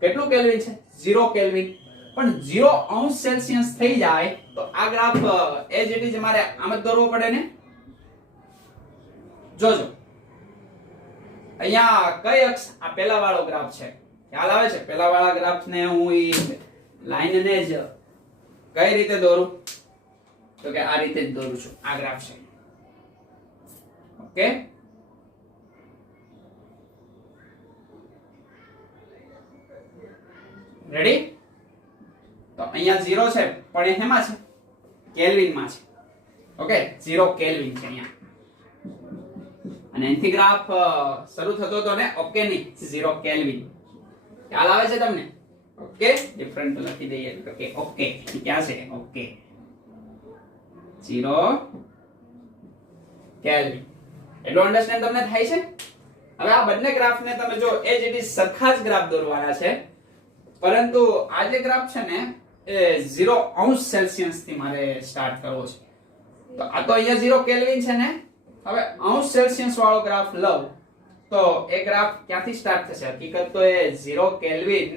કેટલું કેલ્વિન છે? 0 કેલ્વિન. પણ 0 અંશ સેલ્સિયસ થઈ જાય તો આ ગ્રાફ એજ ઇટ ઇઝ મારે આમ જ દોરવો પડે ને. જોજો અહીંયા કઈ અક્ષ? આ પહેલા વાળો ગ્રાફ છે. ખ્યાલ આવે છે? પહેલા વાળા ગ્રાફ ને હું ઈ લાઈન ને જ કઈ રીતે દોરું? તો કે આ રીતે જ દોરું છું. આ ગ્રાફ છે. Okay, ready? તો અહીંયા 0 છે પણ એ હેમાં છે? કેલ્વિન માં છે. ઓકે, 0 કેલ્વિન છે અહીંયા. અને એનથી ગ્રાફ શરૂ થતો તો ને. ઓકે નહીં, 0 કેલ્વિન. ખ્યાલ આવે છે તમને? ઓકે, ડિફરન્ટ લખી દઈએ. ઓકે ઓકે ક્યાં છે? Okay 0 kelvin. એટલો અન્ડરસ્ટેન્ડ તમને થાય છે? હવે આ બંને ગ્રાફ ને તમે જો એજ ઇટ ઇઝ સરખા જ ગ્રાફ દોરવાના છે. પરંતુ આ જે ગ્રાફ છે ને એ 0 અંશ સેલ્સિયસ થી મારે સ્ટાર્ટ કરવો છે. તો આ તો અહીંયા 0 કેલ્વિન છે ને. હવે અંશ સેલ્સિયસ વાળો ગ્રાફ લઉં તો એ ગ્રાફ ક્યાંથી સ્ટાર્ટ થશે? હકીકત તો એ 0 કેલ્વિન.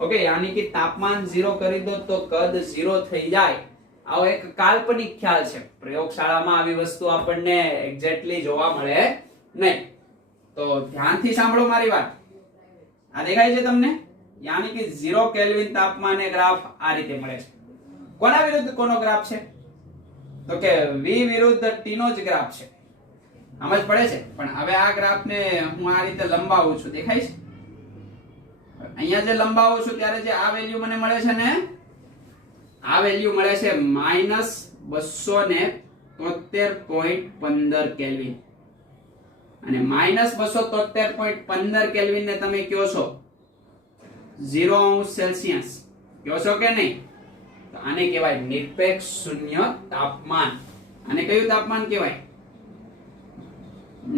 ઓકે, યાની કે તાપમાન 0 કરી દો તો કદ 0 થઈ જાય. આવો એક કાલ્પનિક ખ્યાલ છે. પ્રયોગશાળામાં આવી વસ્તુ આપણને એક્ઝેક્ટલી જોવા મળે નહીં. તો ધ્યાનથી સાંભળો મારી વાત. આ દેખાય છે તમને? યાની કે 0 કેલ્વિન તાપમાને ગ્રાફ આ રીતે મળે છે. કોના વિરુદ્ધ કોનો ગ્રાફ છે? તો કે V વિરુદ્ધ T નો જ ગ્રાફ છે. સમજ પડે છે? પણ હવે આ ગ્રાફ ને હું આ રીતે લંબાવું છું. દેખાય છે? અહીંયા જે લંબાવું છું ત્યારે જે આ વેલ્યુ મને મળે છે ને, આ વેલ્યુ મળે છે -273.15 કેલ્વિન. અને -273.15 કેલ્વિન ને તમે કયો છો 0 અંશ સેલ્સિયસ. કયો છો કે નહીં? તો આને કહેવાય નિરપેક્ષ શૂન્ય તાપમાન. આને કયું તાપમાન કહેવાય?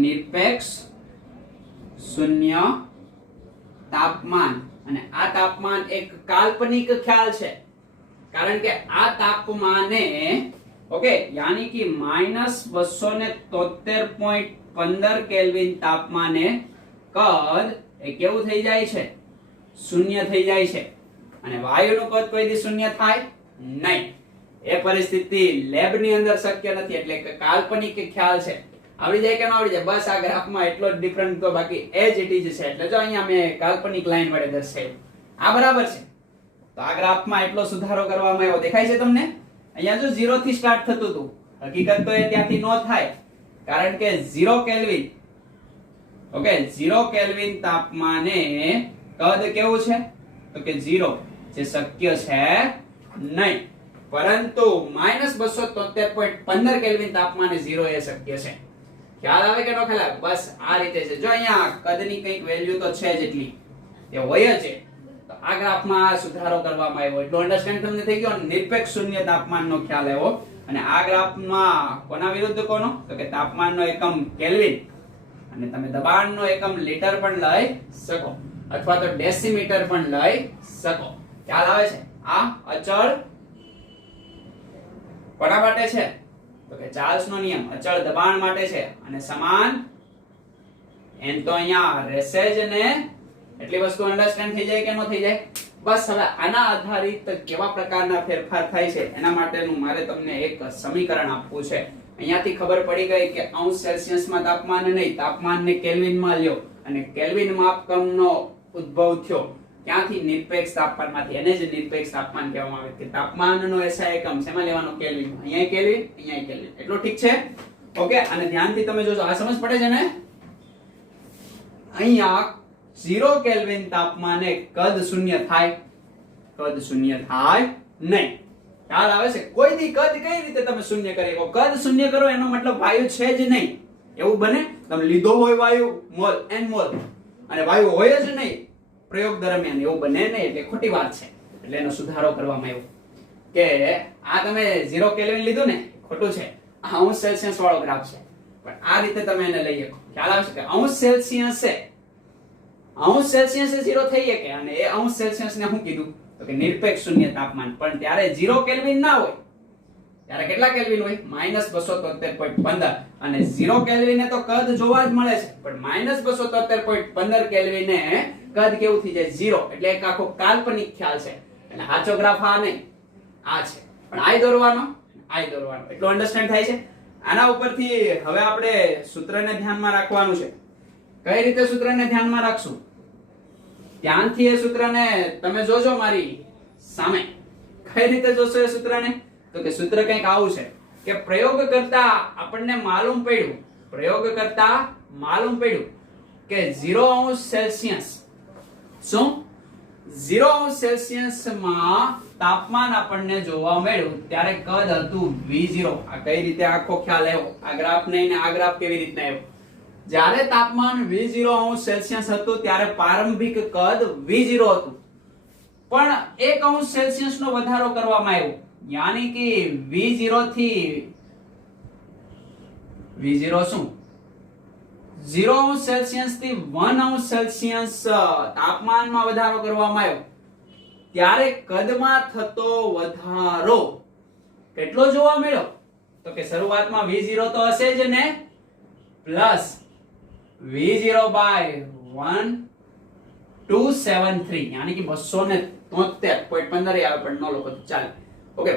નિરપેક્ષ શૂન્ય તાપમાન. અને આ તાપમાન એક કાલ્પનિક ખ્યાલ છે. કારણ કે આ તાપમાને ઓકે યાની કે -273.15 કેલ્વિન તાપમાને કદ એ કેવું થઈ જાય છે? શૂન્ય થઈ જાય છે. અને વાયુનું કદ કોઈ દી શૂન્ય થાય નહીં. એ પરિસ્થિતિ લેબ ની અંદર શક્ય નથી. એટલે કે કાલ્પનિક ખ્યાલ છે. આવડી જાય કે ન આવડી જાય? બસ આ ગ્રાફમાં એટલો જ ડિફરન્ટ તો બાકી એજ ઇટ ઇઝ છે. એટલે જો અહીંયા મેં કાલ્પનિક લાઈન વડે દર્શાવ્યું. આ બરાબર છે. તો આ ગ્રાફમાં એટલો સુધારો કરવામાં આવ્યો. દેખાય છે તમને? અહીંયા જો 0 થી સ્ટાર્ટ થતું હતું. હકીકત તો એ ત્યાંથી નો થાય. કારણ કે 0 કેલ્વિન ઓકે 0 કેલ્વિન તાપમાને કદ કેવું છે? તો કે 0, જે શક્ય છે નહીં. પરંતુ -273.15 કેલ્વિન તાપમાને 0 એ શક્ય છે. ખ્યાલ આવે કે નો ખ્યાલ આવે? બસ આ રીતે છે. જો અહીંયા કદની કંઈક વેલ્યુ તો છે જ એટલી, એ હોય જ છે. તો આ ગ્રાફમાં સુધારો કરવામાં આવ્યો. એટલો અન્ડરસ્ટેન્ડ તમને થઈ ગયો? નિરપેક્ષ શૂન્ય તાપમાનનો ખ્યાલ આવ્યો. અને આ ગ્રાફમાં કોના વિરુદ્ધ કોનો? તો કે તાપમાનનો એકમ કેલ્વિન. અને તમે દબાણનો એકમ લીટર પણ લઈ શકો અથવા તો ડેસીમીટર પણ લઈ શકો. ખ્યાલ આવે છે? આ અચળ કોના માટે છે? તો કે ચાર્લ્સનો નિયમ અચળ દબાણ માટે છે. અને સમાન એમ તો અહીંયા રહેશે જ ને. એટલી વસ્તુ અન્ડરસ્ટેન્ડ થઈ જાય કે ન થઈ જાય? બસ હવે આના આધારિત કેવા પ્રકારના ફેરફાર થાય છે એના માટેનું મારે તમને એક સમીકરણ આપવું છે. અહીંયાથી ખબર પડી ગઈ કે અંશ સેલ્સિયસમાં તાપમાન નહીં, તાપમાનને કેલ્વિનમાં લ્યો. અને કેલ્વિન માપકમનો ઉદ્ભવ થયો ક્યાંથી? નિરપેક્ષ તાપમાનમાંથી. એને જ નિરપેક્ષ તાપમાન કહેવામાં આવે. કે તાપમાનનો એસઆઈ એકમ શેમાં લેવાનો? કેલ્વિન. અહીંયા કેલ્વિન, અહીંયા કેલ્વિન. એટલું ઠીક છે? ઓકે, અને ધ્યાનથી તમે જોજો. આ સમજ પડે છે ને? અહીંયા 0 કેલ્વિન તાપમાને કદ શૂન્ય થાય. કદ શૂન્ય થાય નહીં. ખ્યાલ આવે છે? કોઈ દી કદ કઈ રીતે તમે શૂન્ય કરી શકો? કદ શૂન્ય કરો એનો મતલબ વાયુ છે જ નહીં એવું બને? તમે લીધો હોય વાયુ મોલ n મોલ અને વાયુ હોય જ નહીં પ્રયોગ દરમિયાન, એવું બને નહીં. એટલે ખોટી વાત છે. એટલે એનો સુધારો કરવામાં આવ્યો કે આ તમે 0 કેલ્વિન લીધું ને, ખોટું છે. આ અંશ સેલ્સિયસ વાળો ગ્રાફ છે, પણ આ રીતે તમે એને લઈ શકો. ખ્યાલ આવે છે કે અંશ સેલ્સિયસ છે, અંશ સેલ્સિયસ 0 થઈ શકે, અને એ અંશ સેલ્સિયસ ને શું કીધું તો કે નિરપેક્ષ શૂન્ય તાપમાન. પણ ત્યારે 0 કેલ્વિન ના હોય, ત્યારે કેટલા કેલ્વિન હોય? -273.15. અને 0 કેલ્વિને તો કદ જોવા જ મળે છે, પણ -273.15 કેલ્વિને કદ કેવું થઈ જાય? 0. એટલે એક આખો કાલ્પનિક ખ્યાલ છે. એટલે સાચો ગ્રાફ આ નહીં, આ છે. પણ આય દોરવાનો, આય દોરવાનો. એટલું અન્ડરસ્ટેન્ડ થાય છે? આના ઉપરથી હવે આપણે સૂત્રને ધ્યાનમાં રાખવાનું છે. કઈ રીતે સૂત્રને ધ્યાનમાં રાખશું? ધ્યાનથી એ સૂત્રને તમે જોજો મારી સામે. કઈ રીતે જોશો એ સૂત્રને? તો કે સૂત્ર કંઈક આવું છે કે પ્રયોગ કરતા આપણને માલુમ પડ્યું, પ્રયોગ કરતા માલુમ પડ્યું કે 0 અંશ સેલ્સિયસ, શું 0 અંશ સેલ્સિયસ માં તાપમાન આપણને જોવા મળ્યું ત્યારે કદ હતું V0. આ કઈ રીતે આખો ખ્યાલ આવ્યો? આ ગ્રાફ નહીં ને આ ગ્રાફ કેવી રીતના આવ્યો? જ્યારે તાપમાન V0 અંશ સેલ્સિયસ હતું ત્યારે પ્રારંભિક કદ V0 હતું, પણ 1 અંશ સેલ્સિયસ નો વધારો કરવામાં આવ્યો. યાની કે V0 થી V0 શું 0 અંશ સેલ્સિયસ થી 1 અંશ સેલ્સિયસ તાપમાનમાં વધારો કરવામાં આવ્યો, ત્યારે કદમાં થતો વધારો કેટલો જોવા મળ્યો? તો કે શરૂઆતમાં V0 તો હશે જ ને, પ્લસ V0 by 1273, યાની કે 273.15 આવે પણ ન લોકો ચાલે. ઓકે,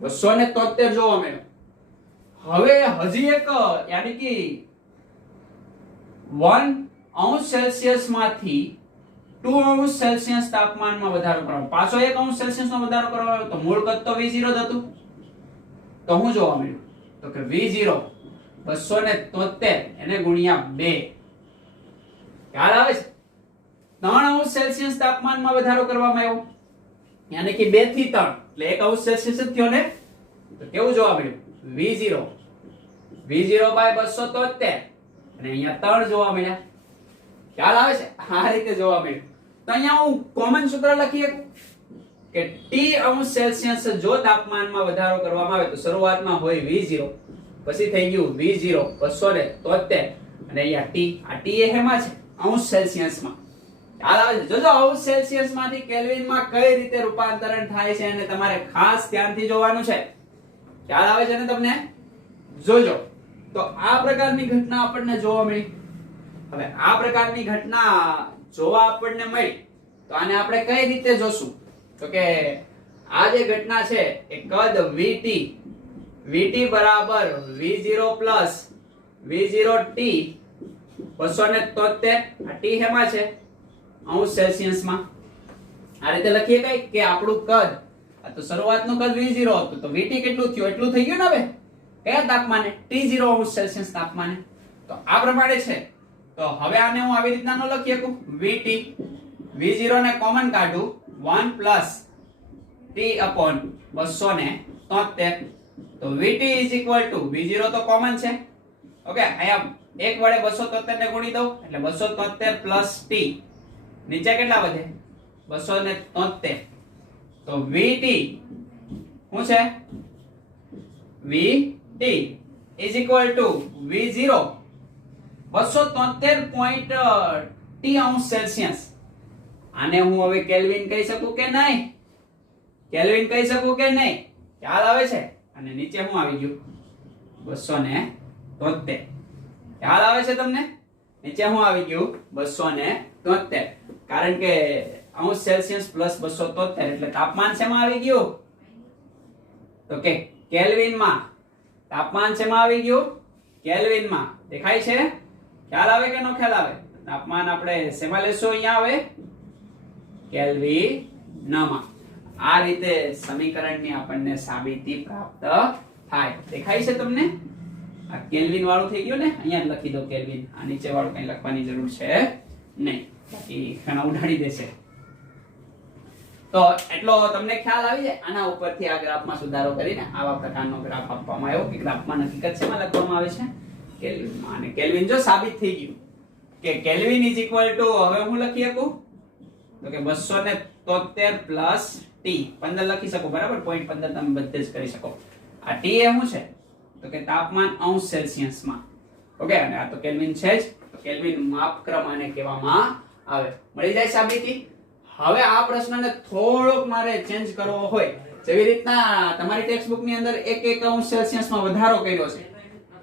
273 જોવા મળ્યો. હવે હજી એક યાની કે 1 અંશ સેલ્સિયસ માંથી 2 અંશ સેલ્સિયસ તાપમાનમાં વધારો કરવાનો, પાછો 1 અંશ સેલ્સિયસ નો વધારો કરવાનો, તો મૂળ કદ તો V0 જ હતું. તો શું જોવા મળ્યું? તો કે V0 273 એને ગુણ્યા 2. ખ્યાલ આવે છે? 3 અંશ સેલ્સિયસ તાપમાનમાં વધારો કરવામાં આવ્યો, યાની કે 2 થી 3 એટલે 1 અંશ સેલ્સિયસ જ થયો ને. તો કેવું જોવા મળ્યું? V0 by 273 અને અહીંયા 3 જોવા મળ્યા. ખ્યાલ આવે છે? આ રીતે જોવા મળ્યું. તો અહીંયા હું કોમન સૂત્ર લખી શકું કે T અંશ સેલ્સિયસ જો તાપમાનમાં વધારો કરવામાં આવે તો શરૂઆતમાં હોય V0, પછી થઈ ગયું V0 273 અને અહીંયા T. આ T એ હેમાં છે? અંશ સેલ્સિયસમાં. ખ્યાલ આવે છે? જોજો અંશ સેલ્સિયસ માંથી કેલ્વિનમાં કઈ રીતે રૂપાંતરણ થાય છે અને તમારે ખાસ ધ્યાનથી જોવાનું છે. ખ્યાલ આવે છે ને તમને? જોજો. તો આ પ્રકારની ઘટના આપણને જોવા મળી. હવે આ પ્રકારની ઘટના જોવા આપણને મળી તો આને આપણે કઈ રીતે જોશું? તો કે આ જે ઘટના છે એ કદ VT બરાબર V0 પ્લસ V0T 273. આ T હેમાં છે? અંશ સેલ્સિયસમાં. આ રીતે લખીએ કઈ કે આપણું કદ, આ તો શરૂઆતનું કદ V0 હતું, તો VT કેટલું થયું? એટલું થઈ ગયું ને. હવે કયા તાપમાને? T0 અંશ સેલ્સિયસ તાપમાને. તો આ પ્રમાણે છે. તો હવે આને હું આવી રીતના નો લખી શકું. VT, V0 ને કોમન કાઢું, 1 પ્લસ T upon 273. તો VT is equal to V0 તો કોમન છે. ઓકે, અહીંયા 1 વડે 273 ને ગુણી દઉં એટલે 273 પ્લસ T. નીચે કેટલા વધે? 273. તો VT શું છે? VT is equal to V0 273 T અંશ સેલ્સિયસ. આને હું હવે કેલ્વિન કહી શકું કે નહીં? કેલ્વિન કહી શકું કે નહીં? ખ્યાલ આવે છે? અને નીચે શું આવી ગયું? 273. ખ્યાલ આવે છે તમને? નીચે શું આવી ગયું? 273. કારણ કે અંશ સેલ્સિયસ પ્લસ 273 એટલે તાપમાન શેમાં આવી ગયું? તો કે કેલ્વિનમાં. તાપમાન શેમાં આવી ગયું? કેલ્વિનમાં. દેખાય છે? ખ્યાલ આવે કે નો ખ્યાલ આવે? તાપમાન આપણે શેમાં લેશું? અહીંયા આવે કેલ્વિનમાં. આ રીતે સમીકરણની આપણને સાબિતી પ્રાપ્ત થાય. દેખાય છે તમને? આ કેલ્વિન વાળું થઈ ગયું ને, અહીંયા લખી દો કેલ્વિન. આ નીચે વાળું કઈ લખવાની જરૂર છે નહીં, બાકી ઘણા ઉડાડી દેશે. તો એટલો તમને ખ્યાલ આવી જાય. આના ઉપરથી આ ગ્રાફમાં સુધારો કરીને આવા પ્રકારનો ગ્રાફ આપવામાં આવ્યો કે ગ્રાફમાં હકીકત શેમાં લખવામાં આવે છે? કેલ્વિનમાં. અને કેલ્વિન જો સાબિત થઈ ગયું કે કેલ્વિન ઇઝ ઇક્વલ ટુ, હવે હું લખી શકું તો કે 273 પ્લસ ટી. 15 લખી શકો બરાબર, 0.15 તમે બધે જ કરી શકો. આ ટી એ શું છે તો કે તાપમાન અંશ સેલ્સિયસમાં. ઓકે, અને આ તો કેલ્વિન છે જ, તો કેલ્વિન માપક્રમ આને કહેવામાં આવે. મળી જાય સાબિતી. હવે આ પ્રશ્નને થોડોક મારે ચેન્જ કરવો હોય, જેવી રીતના તમારી ટેક્સ્ટ બુક ની અંદર 1 અંશ સેલ્સિયસમાં વધારો કર્યો છે,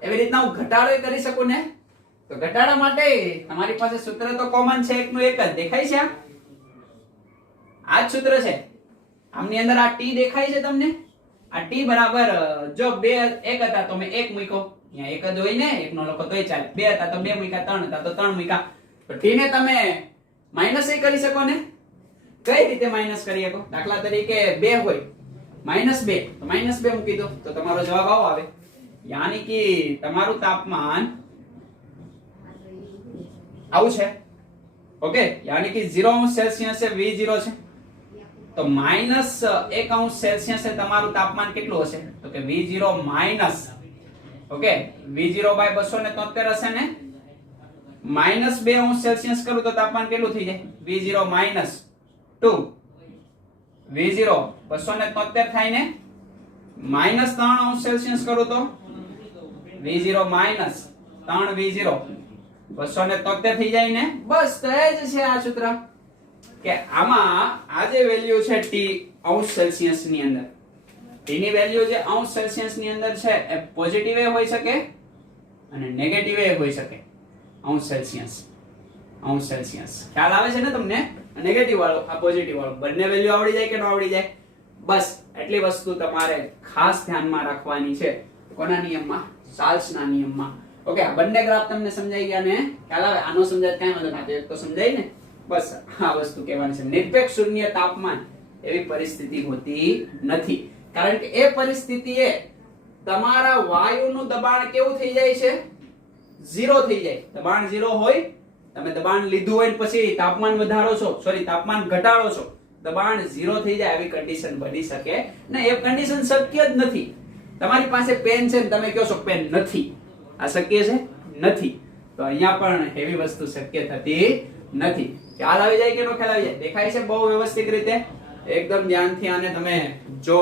એવી રીતના હું ઘટાડો કરી શકું ને. તો ઘટાડા માટે તમારી પાસે સૂત્ર તો કોમન છે, એકનું એક જ દેખાય છે. આ જ સૂત્ર છે. આમની અંદર આ ટી દેખાય છે તમને. આ ટી બરાબર, જો 2 1 હતા તો મેં 1 મૂક્યો, અહીંયા 1 જ હોય ને, 1 નો લખો તોય ચાલે. 2 હતા તો 2 મૂક્યા, 3 હતા તો 3 મૂક્યા. તો ટી ને તમે માઈનસ એ કરી શકો ને. કઈ રીતે માઈનસ કરી શકો? દાખલા તરીકે 2 હોય, -2 તો -2 મૂકી દો તો તમારો જવાબ આવો આવે. યાની કે તમારું તાપમાન આવું છે. ઓકે, યાની કે 0 અંશ સેલ્સિયસ એ V0 છે, તો -1 અંશ સેલ્સિયસ એ તમારું તાપમાન કેટલું હશે તો કે V0 minus, okay, V0 by 273 હશે ને. -2 અંશ સેલ્સિયસ કરું તો તાપમાન કેટલું થઈ જાય? V0 માઈનસ 2, V0 273 થાય ને. -3 અંશ સેલ્સિયસ કરું તો V0 માઈનસ 3 V0 273 થઈ જાય ને. બસ તો એ જ છે આ સૂત્ર કે આમાં આ જે વેલ્યુ છે T અંશ સેલ્સિયસ ની અંદર, T ની વેલ્યુ જે અંશ સેલ્સિયસ ની અંદર છે એ પોઝિટિવ એ હોઈ શકે અને નેગેટિવ એ હોઈ શકે. અંશ સેલ્સિયસ ખ્યાલ આવે છે ને તમને? નેગેટિવ વાળો આ પોઝિટિવ વાળો, બંને વેલ્યુ આવડી જાય કે ન આવડી જાય? બસ એટલી વસ્તુ તમારે ખાસ ધ્યાનમાં રાખવાની છે. કોના નિયમમાં? ચાર્લ્સના નિયમમાં. ઓકે, આ બંને ગ્રાફ તમને સમજાઈ ગયા ને? ખ્યાલ આવે? આનો સમજાય કાંઈ વાંધો ના, એક તો સમજાય ને. બસ આ વસ્તુ કહેવાની છે. નિરપેક્ષ શૂન્ય તાપમાન એવી પરિસ્થિતિ હોતી નથી, કારણ કે એ પરિસ્થિતિએ તમારા વાયુનું દબાણ કેવું થઈ જાય છે? 0 થઈ જાય. દબાણ 0 હોય, તમે દબાણ લીધું હોય પછી તાપમાન વધારો છો, સોરી તાપમાન ઘટાડો છો, દબાણ 0 થઈ જાય, આવી કન્ડિશન બની શકે ને. એ કન્ડિશન શક્ય જ નથી. તમારી પાસે પેન છે ને તમે કહો છો પેન નથી, આ શક્ય છે? નથી. તો અહીંયા પણ એવી વસ્તુ શક્ય થતી નથી. ખ્યાલ આવી જાય કે નો ખ્યાલ આવી જાય? દેખાય છે બહુ વ્યવસ્થિત રીતે? એકદમ ધ્યાનથી આને તમે જો.